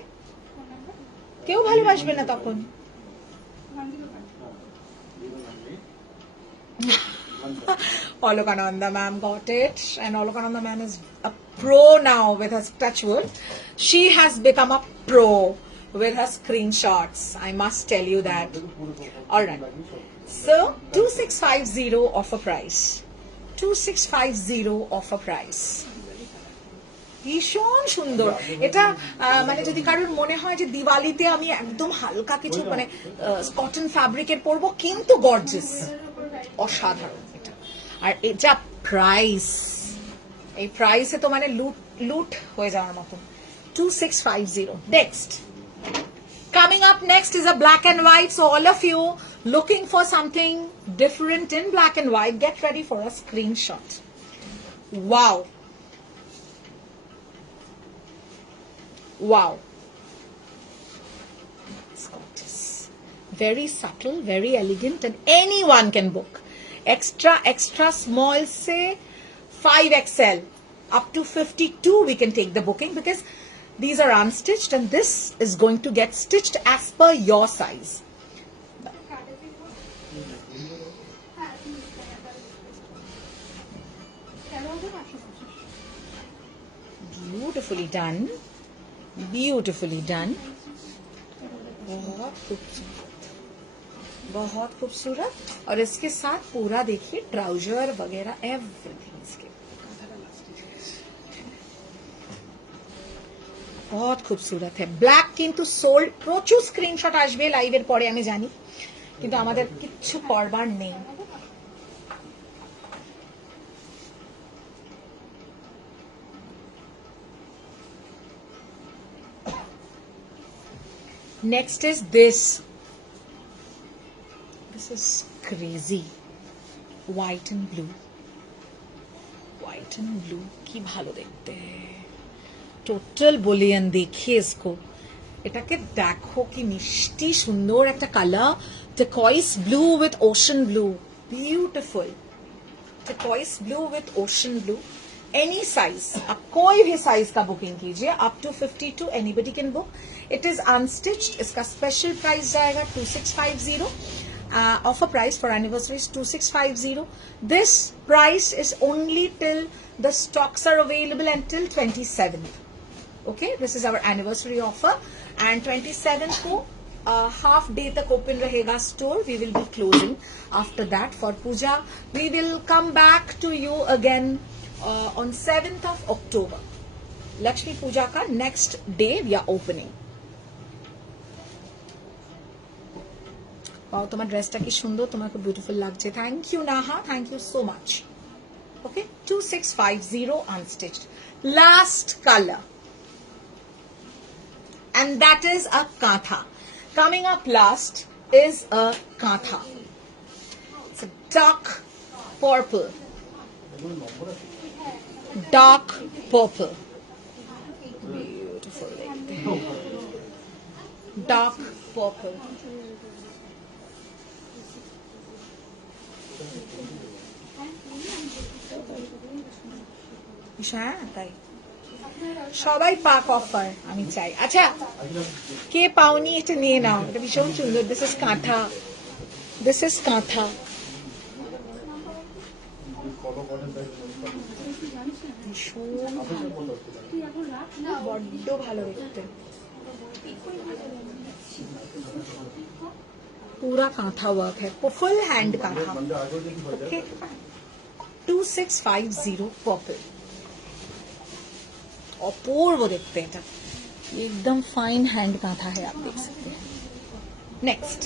কেউ ভালোবাসবে না তখন। Olokananda ma'am got it, and Olokananda ma'am is a pro now with her touch wood. She has become a pro with her screenshots. I must tell you that. All right. So 2650 offer price. 2650 offer price. ভীষণ সুন্দর এটা। মানে যদি কারোর মনে হয় যে দিওয়ালিতে আমি একদম হালকা কিছু মানে কটন ফ্যাব্রিকের পরবো, কিন্তু গর্জিয়াস, অসাধারণ এটা। আর যা প্রাইস, এই প্রাইসে তো মানে লুট হয়ে যাওয়ার মতন। 2650. Next, coming up next is a black and white. So all of you looking for something different in black and white, get ready for a screenshot. Wow. Wow. It's gorgeous. Very subtle, very elegant, and anyone can book. Extra small, say 5XL up to 52 we can take the booking, because these are unstitched and this is going to get stitched as per your size. Beautifully done. Beautifully done. बहुत खूबसूरत, बहुत खूबसूरत। और इसके साथ पूरा देखिए trouser वगैरह एवरीथिंग इसके बहुत खूबसूरत है। ব্ল্যাক কিন্তু সোল্ড, প্রচুর স্ক্রিনশট আসবে লাইভের পরে আমি জানি, কিন্তু আমাদের কিচ্ছু করবার নেই। Next is this. This is crazy. White and blue. White and blue की भालो देखते हैं। Total bullion देखिए इसको। এটাকে দেখো কি মিষ্টি সুন্দর একটা colour, turquoise blue with ocean blue, beautiful. Turquoise blue with ocean blue. Any size, आप कोई भी साइज का बुकिंग कीजिए, up to 52 anybody can book. It is unstitched. इसका स्पेशल प्राइस जाएगा 2650. Offer price for anniversary is 2650. This price is only till the stocks are available until 27th. Okay, this is our anniversary offer, and 27th को half day तक open रहेगा store. We will be closing after that for puja. We will come back to you again on 7th of October. Lakshmi Puja ka next day we are opening. Wow তোমার ড্রেসটা কি সুন্দর, তোমাকে beautiful লাগছে। Thank you Naha, thank you so much. Okay 2650 unstitched, last color, and that is a kantha. Coming up last is a kantha. It's a dark purple, dark purple, beautiful, dark purple. হ্যাঁ তাই সবাই পাক offer আমি চাই। আচ্ছা কে পাওনি এটা নিয়ে নাও, এটা ভীষণ সুন্দর। This is kantha, this is kantha. ভীষণ ভালো, বড্ড ভালো দেখতে, पूरा कांथा वर्क है, full hand kantha. Okay 2650 purple, Apurva देखते हैं, एकदम फाइन हैंड कांथा है, आप देख सकते हैं। नेक्स्ट,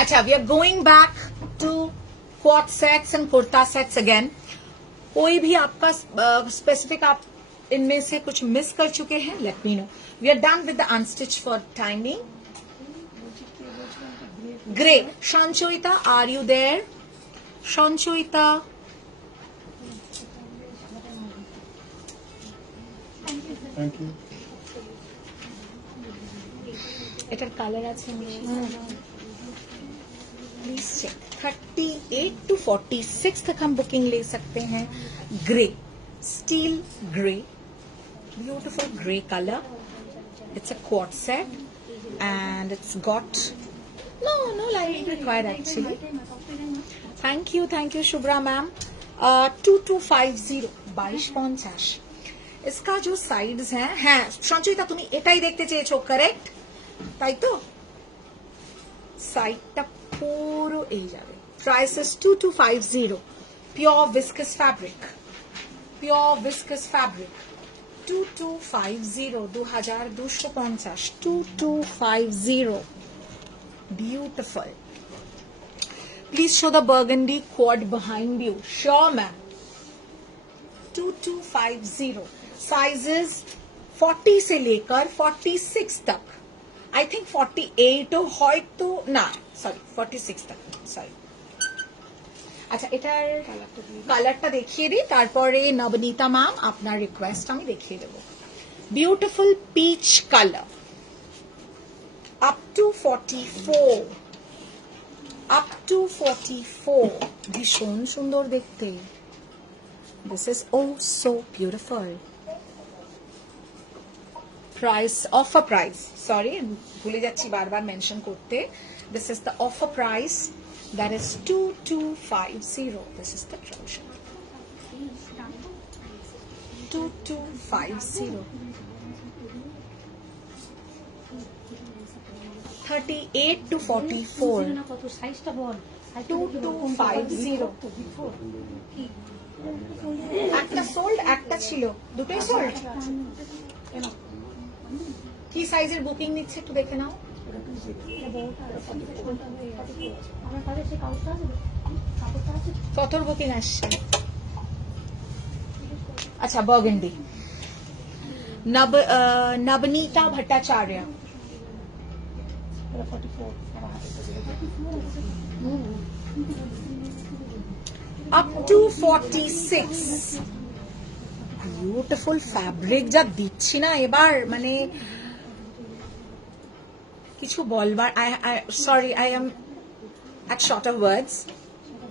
अच्छा we are going back to quad sets and kurta sets again. कोई भी आपका स्पेसिफिक आप इनमें से कुछ मिस कर चुके हैं, let me know. We are done with the unstitch for timing. Grey, Sanchoita, are you there? Sanchoita, thank you. এটার কালার আছে, प्लीज चेक। 38 to 46 तक हम बुकिंग ले सकते हैं। Grey, steel grey, beautiful grey colour. It's a quad set and it's got no lining required actually. Thank you Shubhra ma'am। 2250 2250। इसका जो sides हैं, হ্যাঁ সঞ্চয়িতা তুমি এটাই দেখতে চেয়েছো, কারেক্ট তাই তো? সাইডটা পুরো এই যাবে। Price is 2250, pure viscous fabric, pure viscous fabric. 2250, 2250, 2250, beautiful। Please show the burgundy quad behind you। Sure ma'am। 2250, sizes 40 से लेकर 46 तक। I think 48 হয় তো না, সরি 46 तक, সরি। আচ্ছা এটার কালারটা দেখিয়ে দিই, তারপরে নবনীতা ম্যাম আপনার রিকোয়েস্ট আমি দেখিয়ে দেব। Beautiful peach colour, up to 44, up to 44, ভীষণ সুন্দর দেখতে। This is oh so beautiful. Price, offer price, sorry ভুলে যাচ্ছি বারবার মেনশন করতে। This is the offer price, that is 2250. This is the trouser, 2250, 38 to 44, 2250। একটা সোল্ড, একটা ছিল, দুটোই সোল্ড। কি সাইজের বুকিং নিচ্ছে একটু দেখে নাও। কতর বুকিং আসছে? अच्छा burgundy, Navanita Bhattacharya, up to 46। Beautiful fabric যা দিচ্ছি না এবার, মানে কিছু বলবার, sorry I am at short of words.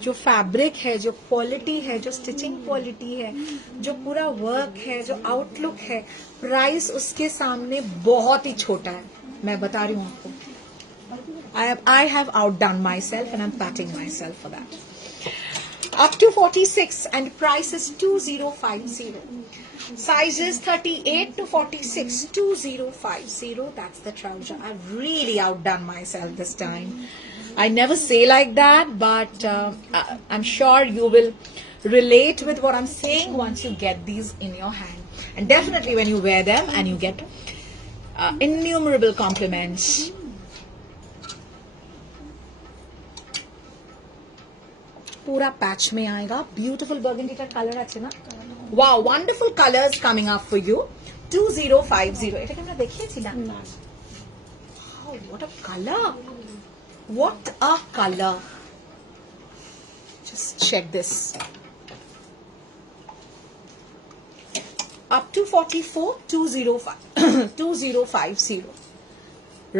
जो फैब्रिक है, जो क्वालिटी है, जो स्टिचिंग क्वालिटी है, जो पूरा वर्क है, जो आउटलुक है, प्राइस उसके सामने बहुत ही छोटा है। मैं बता रही हूँ आपको, I have outdone myself and I'm patting myself for that। Up to 46 and price is 2050। Sizes 38 to 46, 2050. That's the trouser. I've really outdone myself this time। I never say like that, but I'm sure you will relate with what I'm saying once you get these in your hand. And definitely when you wear them and you get innumerable compliments। पूरा patch में आएगा. Beautiful burgundy का colour আছে না? Wow, wonderful colours coming up for you. 2050. এটা কি আমরা দেখিয়েছিলাম? না Oh, what a color. What a color. Just check this. Up to 44, 205, 2050.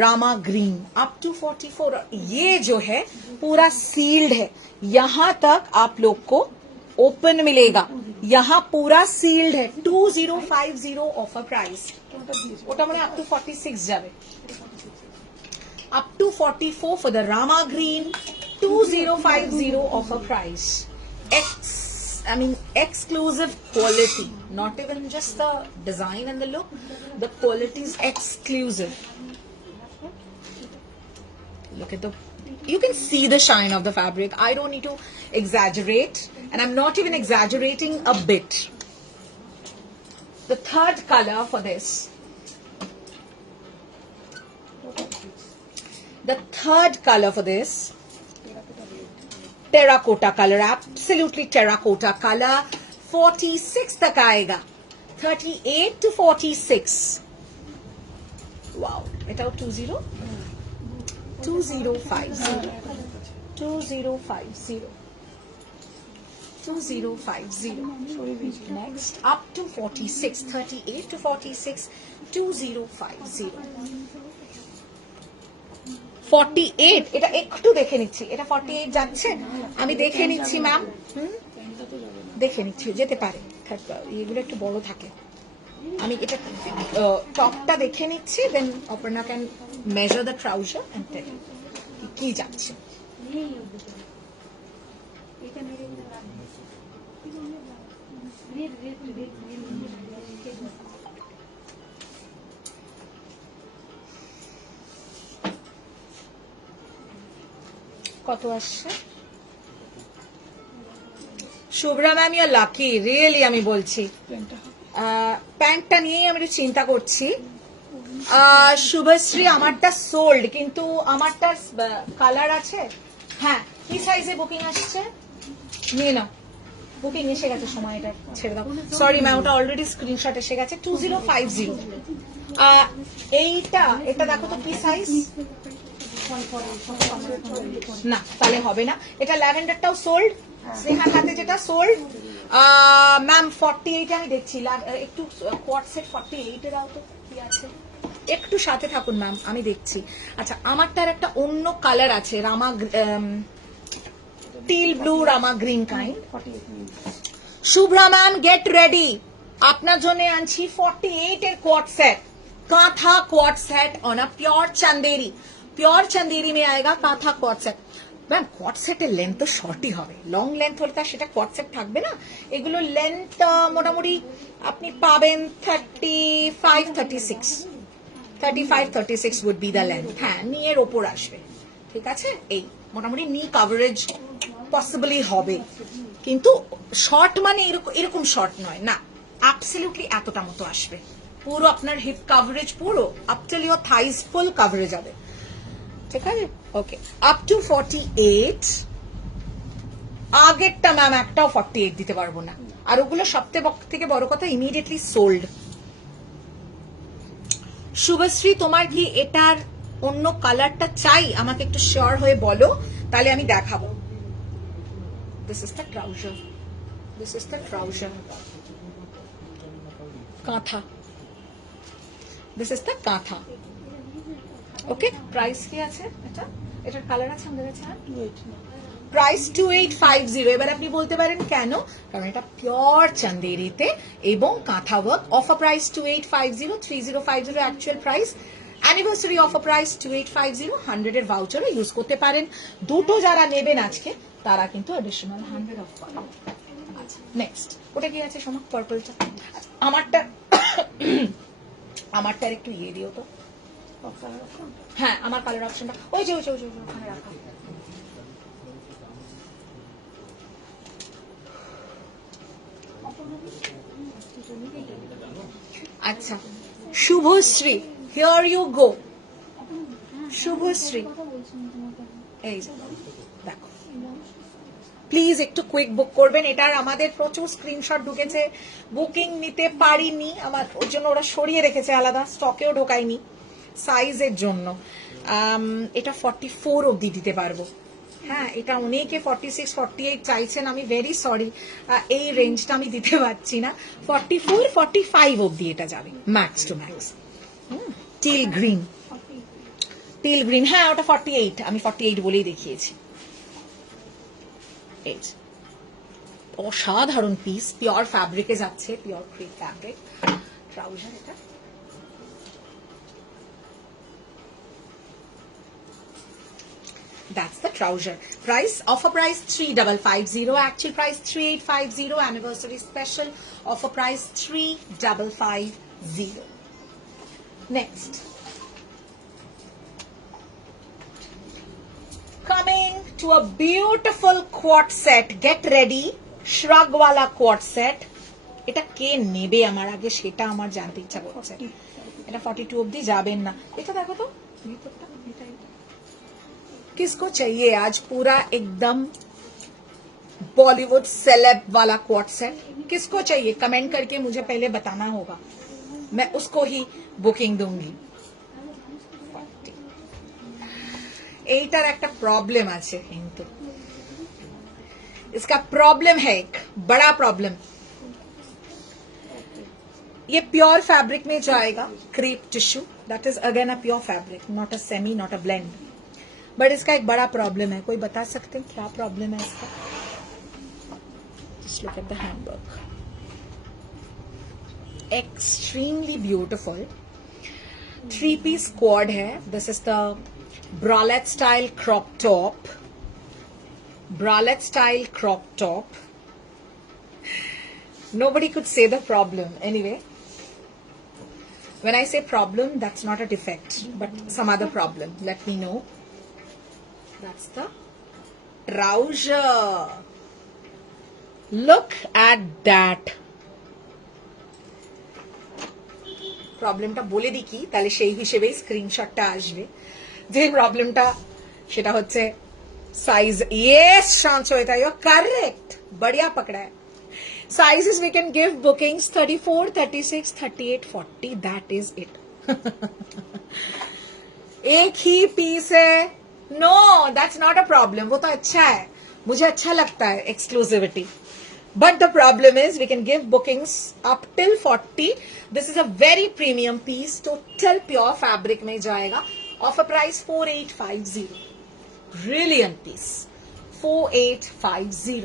Rama green up to 44. ये जो है पूरा सील्ड है. यहां तक आप लोग को ओपन मिलेगा. यहाँ पूरा सील्ड है. 2050 ऑफर प्राइस. ওটা মানে अप टू 46 যাবে. Up to 44 for the Rama Green. 2050 offer price. Exclusive quality. Not even just the design and the look. The quality is exclusive. Look at you can see the shine of the fabric. I don't need to exaggerate, and I'm not even exaggerating a bit. The third color for this. The third color for this, terracotta color, absolutely terracotta color. 46 तक आएगा. 38 to 46. Wow, এটাও 20 2050 2050 2050. Next, up to 46. 38 to 46. 2050. 48. এটা একটু দেখে নিচ্ছি. এটা 48 যাচ্ছে. আমি দেখে নিচ্ছি ম্যাম. দেখে নিচ্ছি, যেতে পারে. এগুলো একটু বড় থাকে. আমি এটা টপটা দেখে নিচ্ছি, then Aparna can measure the trouser and tell কি যাচ্ছে. কত আসছে? Shubhra ma'am, you are lucky, really আমি বলছি. প্যান্টটা নিয়েই আমি একটু চিন্তা করছি. শুভশ্রী, আমারটা সোল্ড, কিন্তু আমারটা কালার আছে. হ্যাঁ, কি সাইজে বুকিং আসছে? নিয়ে নাও. বুকিং এসে গেছে, সময় এটা ছেড়ে দাও. সরি ম্যাম, ওটা অলরেডি স্ক্রিনশট এসে গেছে. 2050. এটা দেখো তো কি সাইজ. না, তাহলে হবে না. এটা ল্যাভেন্ডারটাও সোল্ড. স্নেহার হাতে যেটা সোল্ড ম্যাম 48 আমি দেখছি. একটু কোয়ার্ট সেট 48 এর তো কি আছে, একটু সাথে থাকুন ম্যাম, আমি দেখছি. আচ্ছা, আমারটার একটা অন্য কালার আছে, Rama teal blue Rama green kind. Shubhra ma'am, get ready, আপনার জন্য আনছি 48 এর co-ord set, kantha co-ord set on a pure Chanderi. Pure Chanderi में आएगा kantha co-ord set. Ma'am, co-ord সেটের লেন্থ তো শর্টই হবে. লং লেন্থ হলে তার সেটা কোয়ার্ট সেট থাকবে না. এগুলো লেন্থ মোটামুটি আপনি পাবেন 35-36 উড বি দ্য লেন্থ. হ্যাঁ, নিয়ের ওপর আসবে. ঠিক আছে, এই মোটামুটি নি কাভারেজ পসিবলি হবে, কিন্তু শর্ট মানে এরকম শর্ট নয় না, অ্যাবসলিউটলি এতটা মতো আসবে. পুরো আপনার হিপ কাভারেজ, পুরো up till your thighs full coverage হবে. ঠিক আছে, ওকে. Up to 48. আগেরটা ম্যাম একটাও 48 দিতে পারবো না. আর ওগুলো সবথেকে বড় কথা ইমিডিয়েটলি সোল্ড. শুভশ্রী, তোমার কি এটার অন্য কালারটা চাই? আমাকে একটু শিওর হয়ে বলো, তাহলে আমি দেখাবো. This is the trouser. This is the trouser. কাঁথা. দিস ইজ দ্য কাঁথা. ওকে, প্রাইস কি আছে? এটার কালার আছে আমাদের কাছে. প্রাইস 2850. এবার আপনি বলতে পারেন কেন, কারণ এটা পিওর চান্দেরিতে এবং কাঁথা work. Offer price 2850. 3050 actual price. Anniversary offer price 2850. 100 এর ভাউচারও ইউজ করতে পারেন. দুটো যারা নেবেন আজকে, তারা কিন্তু অ্যাডিশনাল 100 অফ পাবেন. আচ্ছা, নেক্সট ওটা কি আছে সোমা? পার্পলটা. আমারটার একটু ইয়ে দিও তো. হ্যাঁ, আমার কালার অপশনটা ওই যে ওখানে রাখা. আচ্ছা, Shubhashree, here you go. Shubhashree, এই যে দেখো, প্লিজ একটু কুইক বুক করবেন। এটার আমাদের প্রচুর স্ক্রিনশট ঢুকেছে, বুকিং নিতে পারিনি, আমার ওর জন্য ওরা সরিয়ে রেখেছে আলাদা, স্টকেও ঢোকায়নি সাইজের জন্য। এটা 44 অবধি দিতে পারবো। হ্যাঁ, এটা অনেকে 46 48 চাইছেন, আমি ভেরি সরি, এই রেঞ্জটা আমি দিতে পারছি না। 44 45 অবধি এটা যাবে max to max. Teal green, teal green, হ্যাঁ ওটা 48, আমি 48 বলেই দেখিয়েছি। অসাধারণ পিস, পিওর ফ্যাব্রিকে যাচ্ছে, পিওর ক্রেপ ফ্যাব্রিক। ট্রাউজার এটা that's the trouser. Price, offer price 3550, actual price 3850, anniversary special offer price 3550. Next, coming to a beautiful quad set. Get ready, shrug wala quad set. এটা কে নেবে আমার আগে সেটা আমার জানতে ইচ্ছা করছে। এটা 42 অবধি যাবেন না। এটা দেখো তো, किसको चाहिए आज पूरा एकदम बॉलीवुड सेलेब वाला क्वाड सेट? किसको चाहिए कमेंट करके मुझे पहले बताना होगा, मैं उसको ही बुकिंग दूंगी। এইটার একটা प्रॉब्लम আছে কিন্তু, इसका प्रॉब्लम है, एक बड़ा प्रॉब्लम। ये प्योर फैब्रिक में जाएगा, crepe tissue, that is again a pure fabric, not a semi, not a blend. But इसका एक बड़ा प्रॉब्लम है, कोई बता सकते हैं क्या प्रॉब्लम है इसका? Just look at the handwork, extremely beautiful 3-piece quad है। This is the bralette style crop top, bralette style crop top. Nobody could say the problem anyway. When I say problem, that's not a defect but some other problem, let me know. That's the trouser. Look at that. প্রবলেমটা বলে দিই কি, তাহলে সেই হিসেবেই স্ক্রিনশটটা আসবে। যে প্রবলেমটা সেটা হচ্ছে size. Yes Shantashweta, you are correct, बढ़िया पकड़ा है। Sizes we can give bookings 34, 36, 38, 40, that is it. एक ही पीस है, no that's not a problem, वो तो अच्छा है, मुझे अच्छा लगता है exclusivity. But the problem is we can give bookings up till 40। This is a very premium piece, total pure fabric में जाएगा। Offer price 4850, brilliant piece 4850,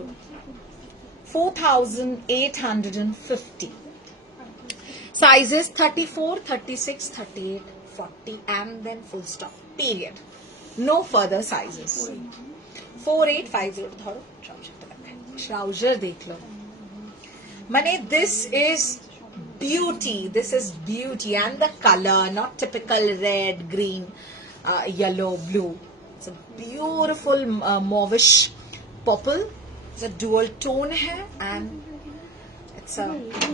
4850. Sizes 34, 36, 38, 40 and then full stop, period. No further sizes. 4850 ধরো, ট্রাউজারটা দেখাই, trouser দেখলো মানে this is beauty, this is beauty, and the color not typical red, green, yellow, blue. It's a beautiful mauvish purple. It's a dual tone hai and it's a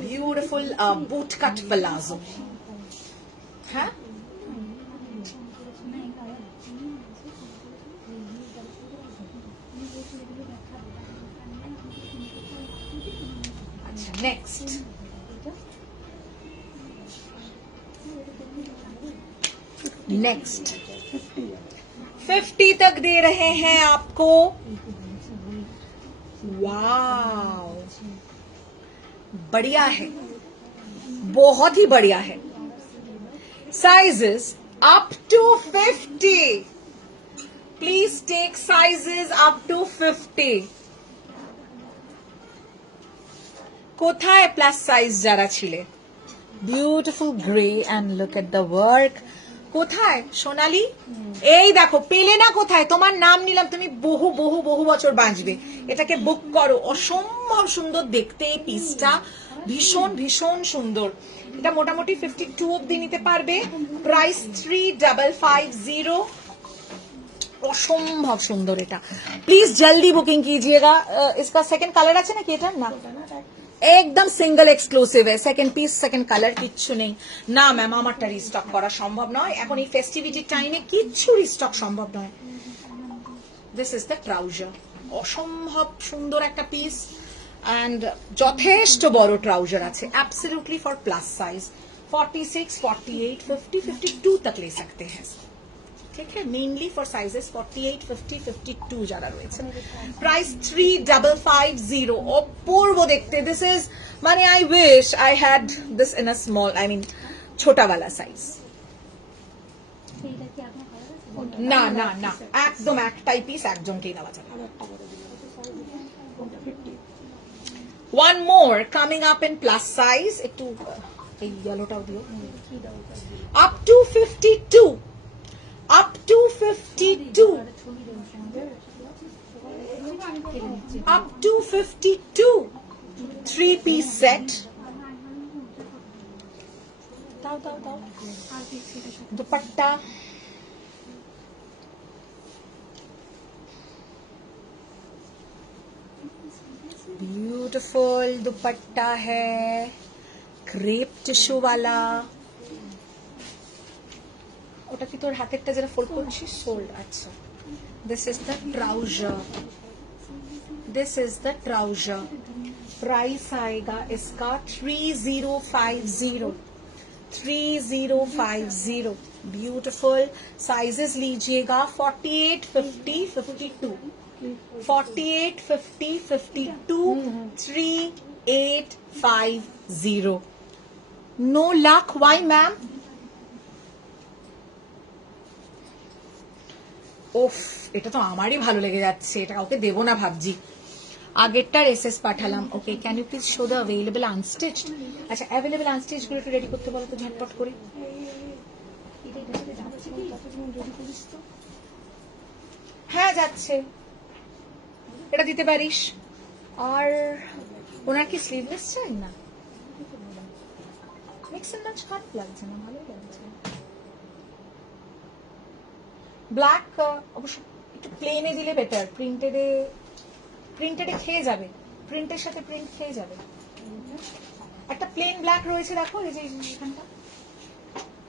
beautiful boot cut palazzo. Huh? Next, next 50 तक दे रहे हैं आपको। वाव, बढ़िया है, बहुत ही बढ़िया है। Sizes up to 50, please take sizes up to 50। কোথায় প্লাস সাইজ যারা ছিলে? Beautiful grey and look at the work. কোথায় সোনালি? এই দেখো, পেলে না কোথায়? তোমার নাম নিলাম, তুমি বহু বহু বহু বছর বাঁচবে। এটাকে বুক করো, অসম্ভব সুন্দর দেখতে এই পিসটা, ভীষণ ভীষণ সুন্দর। এটা মোটামুটি 52 অবধি নিতে পারবে। প্রাইস 3550, অসম্ভব সুন্দর এটা। প্লিজ জলদি বুকিং कीजिएगा। इसका सेकंड कलर আছে নাকি এটা? না, একদম সিঙ্গেল এক্সক্লুসিভ है, সেকেন্ড পিস সেকেন্ড কালার কিচ্ছু নেই। না ম্যাম, আমারটা রিস্টক করা সম্ভব নয় এখন এই ফেস্টিভিটি টাইমে, কিচ্ছু রিস্টক সম্ভব নয়। দিস ইজ দ্য ট্রাউজার, অসম্ভব সুন্দর একটা পিস অ্যান্ড যথেষ্ট বড় ট্রাউজার আছে एब्सोल्युटली फॉर प्लस साइज 46 48 50 52 तक ले सकते हैं ठीक है मेनली फॉर साइजेस 48 50 52 যারা রয়েছে প্রাইস 3550 অপূর্ব দেখতে দিস ইজ মানে I wish I had this in a small I mean ছোটা वाला সাইজ না না না একদম একটাই পিস একজনকেই দেওয়া যাবে one more coming up in plus size একটু এই ইয়েলোটাও দিও up to 52 up to 52 up to 52 3-piece set দাও দাও দাও দুপাট্টা ब्यूटीफुल दुपट्टा है क्रेप टिश्यू वाला ওটা কি তোর হাতেরটা যেটা ফোল্ড করছিস সোল্ড আচ্ছা this is the trouser this is the trouser price आएगा इसका 3050 ब्यूटीफुल साइजेस लीजिएगा 48 50 52 48 50 52 3850 no luck why ma'am ওফ এটা তো আমারই ভালো লেগে যাচ্ছে এটা কাউকে দেব না ভাবছি আগেরটার এসএস পাঠালাম okay can you please show the available unstitched আচ্ছা अवेलेबल আনস্টিচড গুলো একটু রেডি করতে বলো তো ঝটপট করে হ্যাঁ যাচ্ছে এটা দিতে পারিস আর ওনার কি স্লিভলেস চাই না মিক্স এন্ড ম্যাচ খারাপ লাগছে না ভালো লাগছে ব্ল্যাক অবশ্য একটু প্লেনে দিলে বেটার প্রিন্টেডে খেয়ে যাবে প্রিন্টের সাথে প্রিন্ট খেয়ে যাবে একটা প্লেন ব্ল্যাক রয়েছে দেখো এই যে এখানটা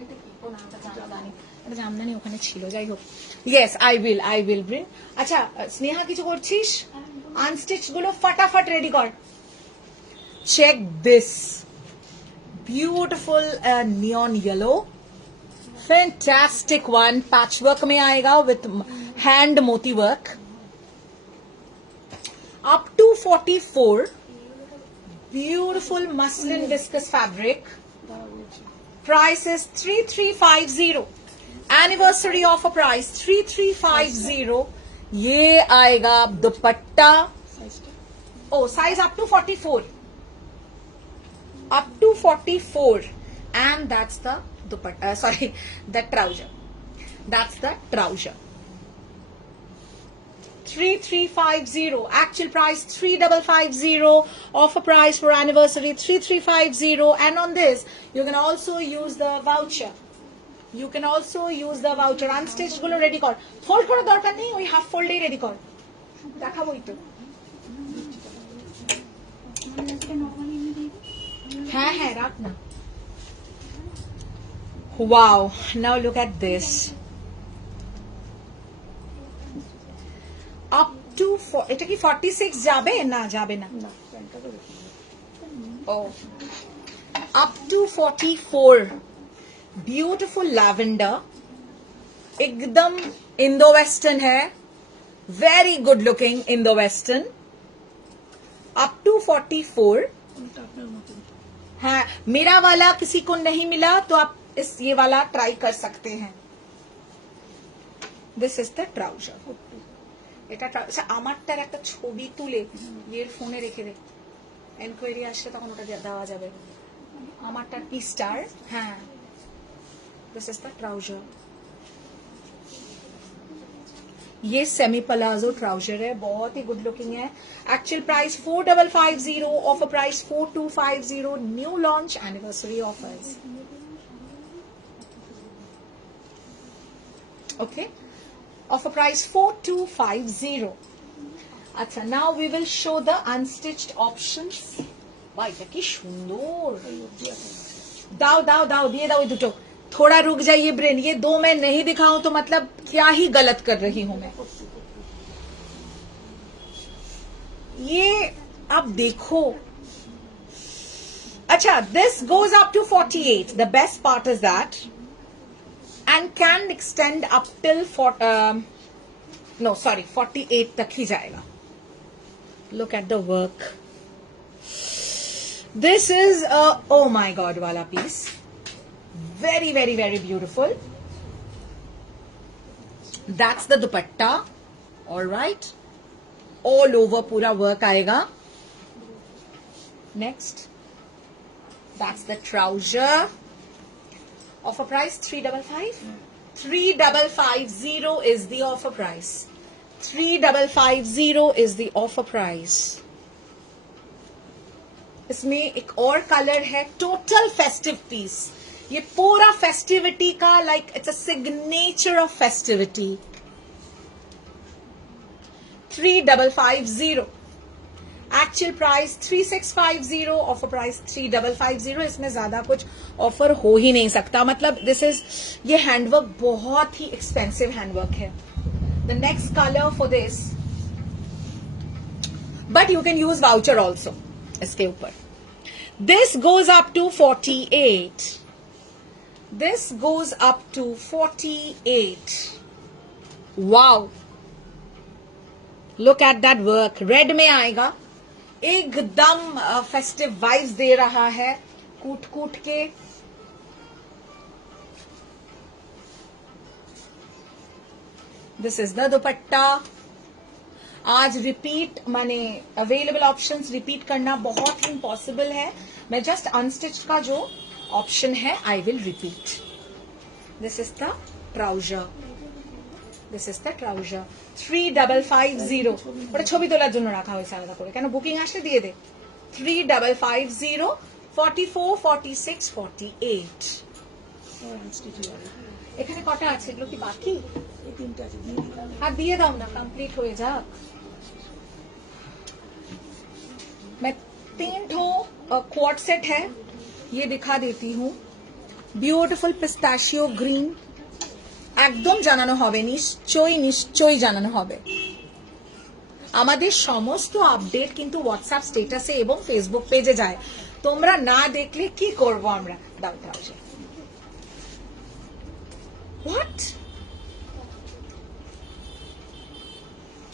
এটা কি ও না এটা জানি এটা জামদানি ওখানে ছিল যাই হোক ইয়েস আই উইল ব্রিং আচ্ছা স্নেহা কিছু করছিস আনস্টিচ গুলো फटाफट रेडी कर check this beautiful neon yellow fantastic one patchwork में आएगा विथ हैंड मोती work up to 44 beautiful muslin viscose fabric price is 3350 anniversary offer price 3350 ये आएगा दुपट्टा ओ size up to 44 and that's the dupatta sorry the trouser that's the trouser 3350 actual price 3550 offer price for anniversary 3350 and on this you can also use the voucher unstitch গুলো ready কর fold করার দরকার নেই ওই half ফোল্ডেই ready কর দেখাবোই তো হ্যাঁ হ্যাঁ রাখ না wow now look at this up to এটা কি 46 যাবে না যাবে না ও আপ টু 44 ब्यूटीफुल लैवेंडर एकदम इंडो वेस्टर्न है very good looking Indo western up to 44 हाँ मेरा वाला किसी को नहीं मिला तो आप ये वाला ट्राई कर सकते हैं दिस इज द ट्राउजर এটা আমারটার একটা ছবি তুলে এর ফোনে রেখে দে এনকোয়ারি আসলে তখন ওটা দেওয়া যাবে আমারটার পিস্টার হ্যাঁ This is the trouser. ये सेमी पलाजो ट्राउजर है बहुत ही गुड लुकिंग है actual price 4550 offer price 4250 new launch anniversary offers okay offer price 4250 अच्छा now we will show the unstitched options वाह এটা কি সুন্দর দাও দাও দাও দিয়ে দাও এই দুটো थोड़ा रुक जाइए ब्रेन ये दो मैं नहीं दिखाऊं तो मतलब क्या ही गलत कर रही हूं मैं ये आप देखो. अच्छा, this goes up to 48. The best part is that, and can extend up till 48 तक ही जाएगा. Look at the work. This is a oh my god wala piece. Very, very, very beautiful. That's the dupatta. All right. All over pura work आएगा. Next. That's the trouser. Offer price 355. 3550 is the offer price. 3550 is the offer price. इसमें एक और colour है. Total festive piece. ये पूरा festivity का like it's a signature of festivity. 3550. Actual price 3650. Offer price 3550. इसमें ज्यादा कुछ ऑफर हो ही नहीं सकता. मतलब दिस इज, ये हैंडवर्क बहुत ही एक्सपेंसिव हैंडवर्क है. The next colour for this, but you can use voucher also इसके ऊपर. This goes up to 48. This goes up to 48. Wow, look at that work. Red में आएगा. एकदम फेस्टिव वाइब्स दे रहा है कूट कूट के. दिस इज द दुपट्टा. आज रिपीट माने अवेलेबल ऑप्शंस रिपीट करना बहुत ही इम्पॉसिबल है. मैं जस्ट अनस्टिच का जो ऑप्शन है I will repeat. This is the trouser. This is the trouser. 3550. ওটা ছবি তোলার জন্য রাখা হয়েছে আলাদা করে, কেন বুকিং আসলে দিয়ে দে. 3550. 44, 46, 48. এখানে কটা আছে? এগুলো কি বাকি? এই তিনটা আছে, দিয়ে দিলাম। আর দিয়ে দাও না, কমপ্লিট হয়ে যাক. मैं 3 ठो क्वाड सेट है ये दिखा देती हूँ. Beautiful pistachio green. একদম জানানো হবে, নিশ্চয়ই নিশ্চয়ই জানানো হবে. আমাদের সমস্ত আপডেট কিন্তু হোয়াটসঅ্যাপ স্ট্যাটাসে এবং ফেসবুক পেজে যায়. তোমরা না দেখলে কি করব আমরা? দাও ট্রাউজার. व्हाट,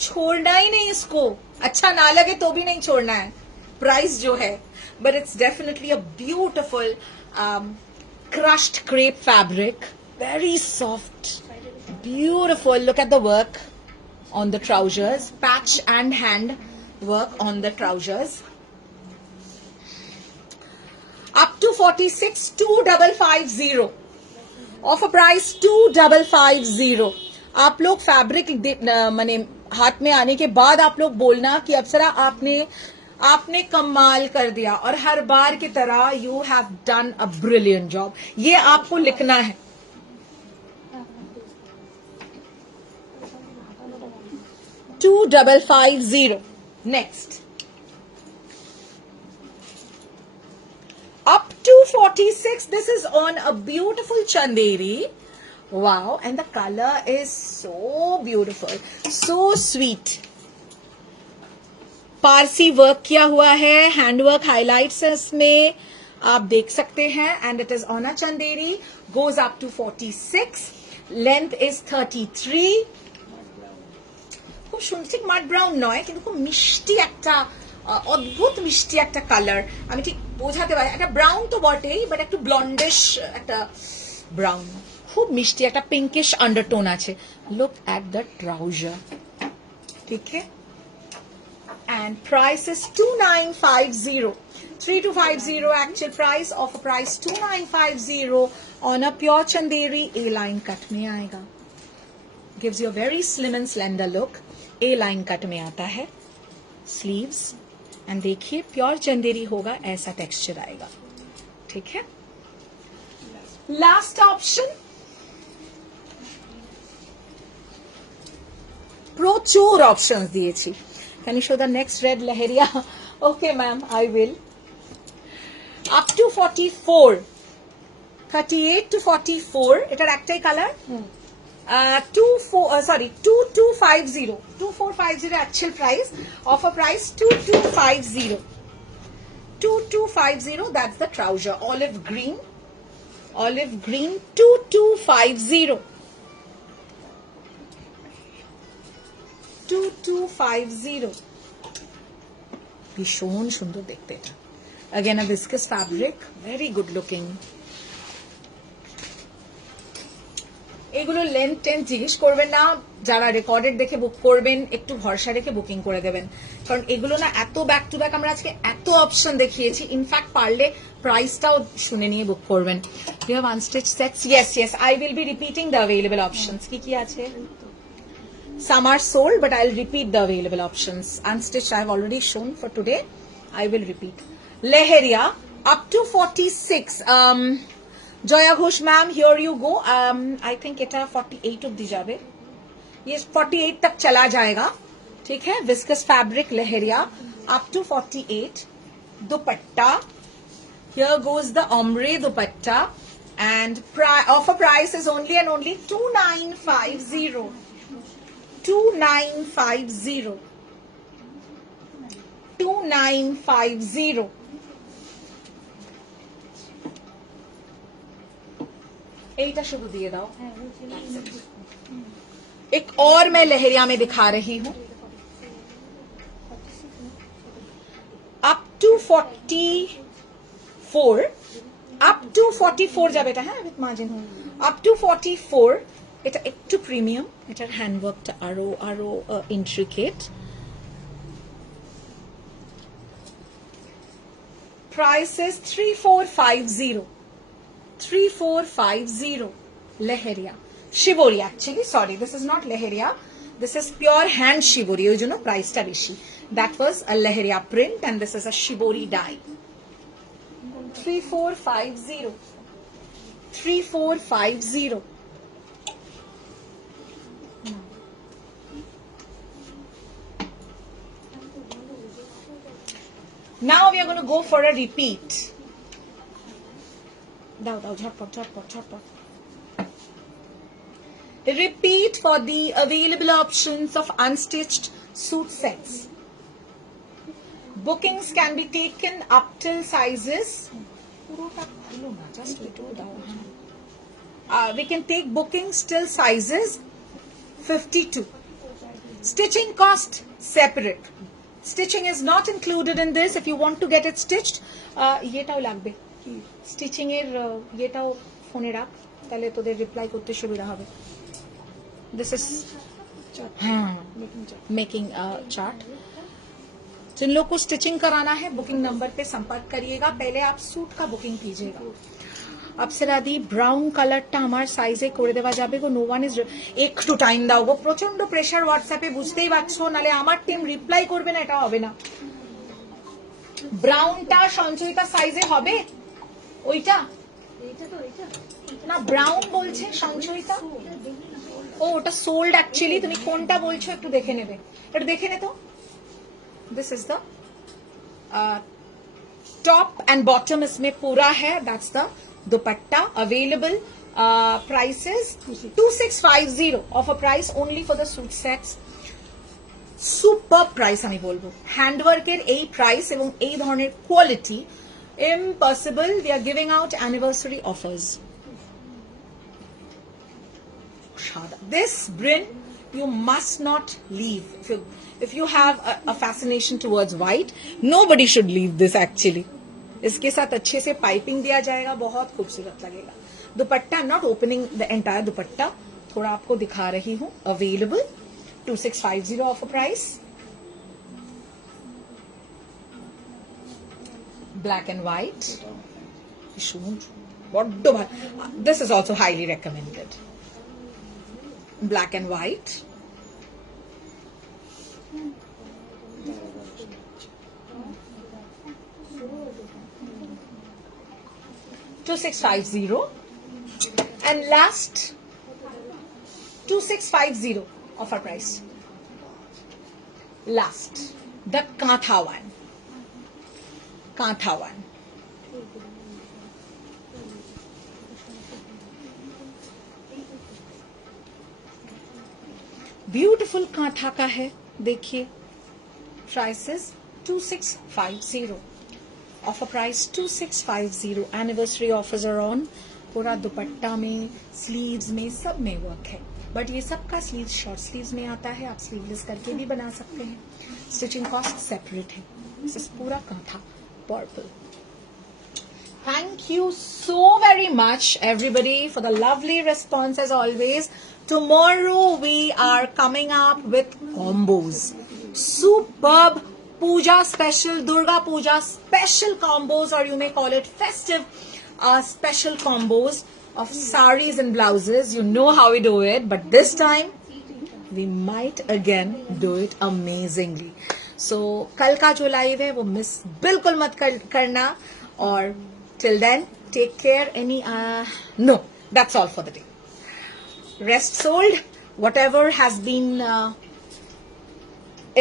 छोड़ना ही नहीं इसको. अच्छा ना लगे तो भी नहीं छोड़ना है. प्राइस जो है, but it's definitely a beautiful crushed crepe fabric. Very soft, beautiful. Look at the work on the trousers. Patch and hand work on the trousers. Up to 46, 2550. Offer price 2550. आप लोग फैब्रिक माने हाथ में आने के बाद आप लोग बोलना कि अप्सरा आपने कमाल कर दिया, और हर बार की तरह you have done a brilliant job. ये आपको लिखना है. $2550. Next. Up to 46. This is on a beautiful chanderi. Wow. And the color is so beautiful. So sweet. Parsi work किया हुआ है. हैंडवर्क हाइलाइट्स है इसमें, आप देख सकते हैं. And it is on a Chanderi. Goes up to 46. Length is 33. খুব সুন্দর, ঠিক মাড ব্রাউন নয় কিন্তু খুব মিষ্টি একটা, অদ্ভুত মিষ্টি একটা কালার. আমি ঠিক বোঝাতে পারি, একটা ব্রাউন তো বটেই, বাট একটু ব্লন্ডিশ একটা ব্রাউন. খুব মিষ্টি একটা পিঙ্কিশ আন্ডারটোন আছে. Look at the trouser. ঠিক है. And price is 2950. 3250 actual price. Offer price 2950 on a pure chanderi A-line cut में आएगा. Gives you a very slim and slender look. A-line cut में आता है. Sleeves. And देखिए pure Chanderi होगा, ऐसा टेक्सचर आएगा. ठीक है. Last option. प्रचुर options दिएছি. Can you show the next red leheria? Okay, ma'am, I will. Up to 44. 38 to 44. এটার একটাই colour. 2250 actual price, offer price 2250. 2250, that's the trouser, olive green 2250. 2250. ভীষণ সুন্দর দেখতে এটা। Again a viscous fabric, very good looking. এগুলো length tenth জিজ্ঞেস করবেন না, যারা রেকর্ডেড দেখে বুক করবেন একটু ভরসা রেখে বুকিং করে দেবেন, কারণ এগুলো না এত ব্যাক টু ব্যাক আমরা আজকে এত অপশন দেখিয়েছি, ইনফ্যাক্ট পারলে প্রাইসটাও শুনে নিয়ে বুক করবেন। We have unstitched sets. Yes, I will be repeating the available options. কি আছে? Some are sold, but I'll repeat the available options. Unstitched I have already shown for today. I will repeat. Leheria up to 46. Joya Ghosh ma'am, here you go. I think এটা 48 অবধি যাবে। Yes, 48 तक चला जाएगा। ठीक है, viscous fabric leheria up to 48. Dupatta. Here goes the ombre dupatta, and offer price is only and only 2950. 2950. 2950. এইটা শুধু দিয়ে দাও। एक और मैं लहरिया में दिखा रही हूं, up to 44, up to 44 যাবে এটা, হ্যাঁ উইথ মার্জিন, up to 44। এটা একটু প্রিমিয়াম, এটার হ্যান্ডওয়ার্কটা আরো intricate. Price is 3450। 3450 leheria shibori, actually sorry, this is not leheria, this is pure hand shibori, ওই জন্য প্রাইসটা বেশি। that was a leheria print and this is a shibori dye। 3450। 3450। now we are going to go for a repeat। দাও ঝটপট। Repeat for the available options of unstitched suit sets. Bookings can be taken up till sizes. We can take bookings till sizes 52. Stitching cost separate. Stitching is not included in this. If you want to get it stitched, yeটাও লাগবে। Stitching এর ইয়েটাও ফোনে রাখ, তাহলে তোদের reply করতে সুবিধা হবে। This is making chart. जिन लोग को स्टिचिंग कराना है बुकिंग नंबर पे संपर्क करिएगा, पहले आप सूट का बुकिंग कीजिएगा। अप्सरा दी ब्राउन কালারটা আমার সাইজে করে দেওয়া যাবে গো, নো ওয়ান ইজ, একটু টাইম দাও গো, প্রচন্ড প্রেসার হোয়াটসঅ্যাপে, বুঝতেই পারছো, নালে আমার টিম রিপ্লাই করবে না, এটা হবে না। ব্রাউনটা সঞ্চয়িতা সাইজে হবে, ওইটা না ব্রাউন বলছে সঞ্চয়িতা, ও ওটা সোল্ড অ্যাকচুয়ালি, তুমি কোনটা বলছো একটু দেখে নেবে, একটু দেখে নে তো। This is the top and bottom इसमें पूरा है, that's the dupatta. Available prices 2650, offer price only for the suit sets. Super price আমি বলবো, হ্যান্ডওয়ার্কের এই প্রাইস এবং এই ধরনের quality impossible. We are giving out anniversary offers. This Bryn you must not leave. If you have a fascination towards white, nobody should leave this actually. इसके साथ अच्छे से पाइपिंग दिया जाएगा, बहुत खूबसूरत लगेगा। दुपट्टा, नॉट ओपनिंग द एंटायर दुपट्टा, थोड़ा आपको दिखा रही हूँ। Available 2650 offer price. black and white, this is also highly recommended। black and white, $2650, and last 2650 offer price। last the kantha one। Kantha one, beautiful kantha का है, देखिए prices 2650, offer price 2650, anniversary offers are on. पूरा दुपट्टा में, sleeves में, सब में work है, but ये सबका स्लीव शॉर्ट स्लीव्स में आता है, आप स्लीवलेस करके भी बना सकते हैं। स्टिचिंग कॉस्ट सेपरेट है। दिस इज पूरा kantha purple. Thank you so very much, everybody, for the lovely response as always. Tomorrow we are coming up with combos. Superb Puja special, Durga Puja special combos, or you may call it festive special combos of saris and blouses. You know how we do it, but this time we might again do it amazingly. So, कल का जो live है वो miss बिल्कुल मत करना, और till then, take care. No, that's all for the day. Rest sold. Whatever has been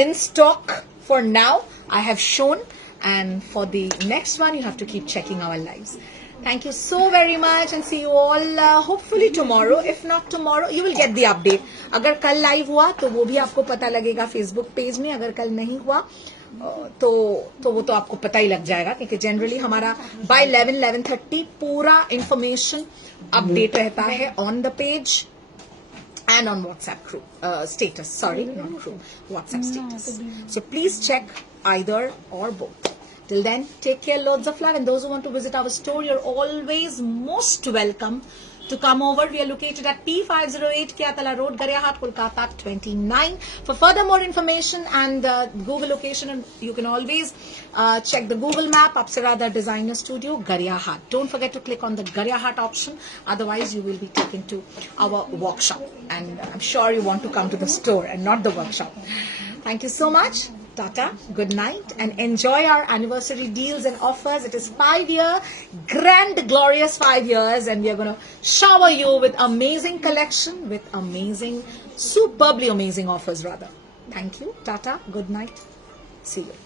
in stock for now, I have shown. And for the next one, you have to keep checking our lives. Thank you so very much, and see you all hopefully tomorrow. If not tomorrow, you will get the update. अगर कल live हुआ तो वो भी आपको पता लगेगा Facebook page में, अगर कल नहीं हुआ तो वो तो आपको पता ही लग जाएगा, क्योंकि जनरली हमारा बाय 11:30 पूरा इंफॉर्मेशन अपडेट रहता है on the page and on WhatsApp status. Sorry, not crew, WhatsApp status. So please check either or both. Till then, take care, loads of love, and those who want to visit our store, you're always most welcome to come over. We are located at P508 Kyatala Road, Garyahat, Kolkata 29. For further more information and Google location, you can always check the Google map, Apsara the Designer Studio, Garyahat. Don't forget to click on the Garyahat option, otherwise you will be taken to our workshop, and I'm sure you want to come to the store and not the workshop. Thank you so much. Tata, good night, and enjoy our anniversary deals and offers. It is 5-year, grand, glorious 5 years, and we are going to shower you with amazing collection, with amazing, superbly amazing offers rather. Thank you. Tata, good night. See you.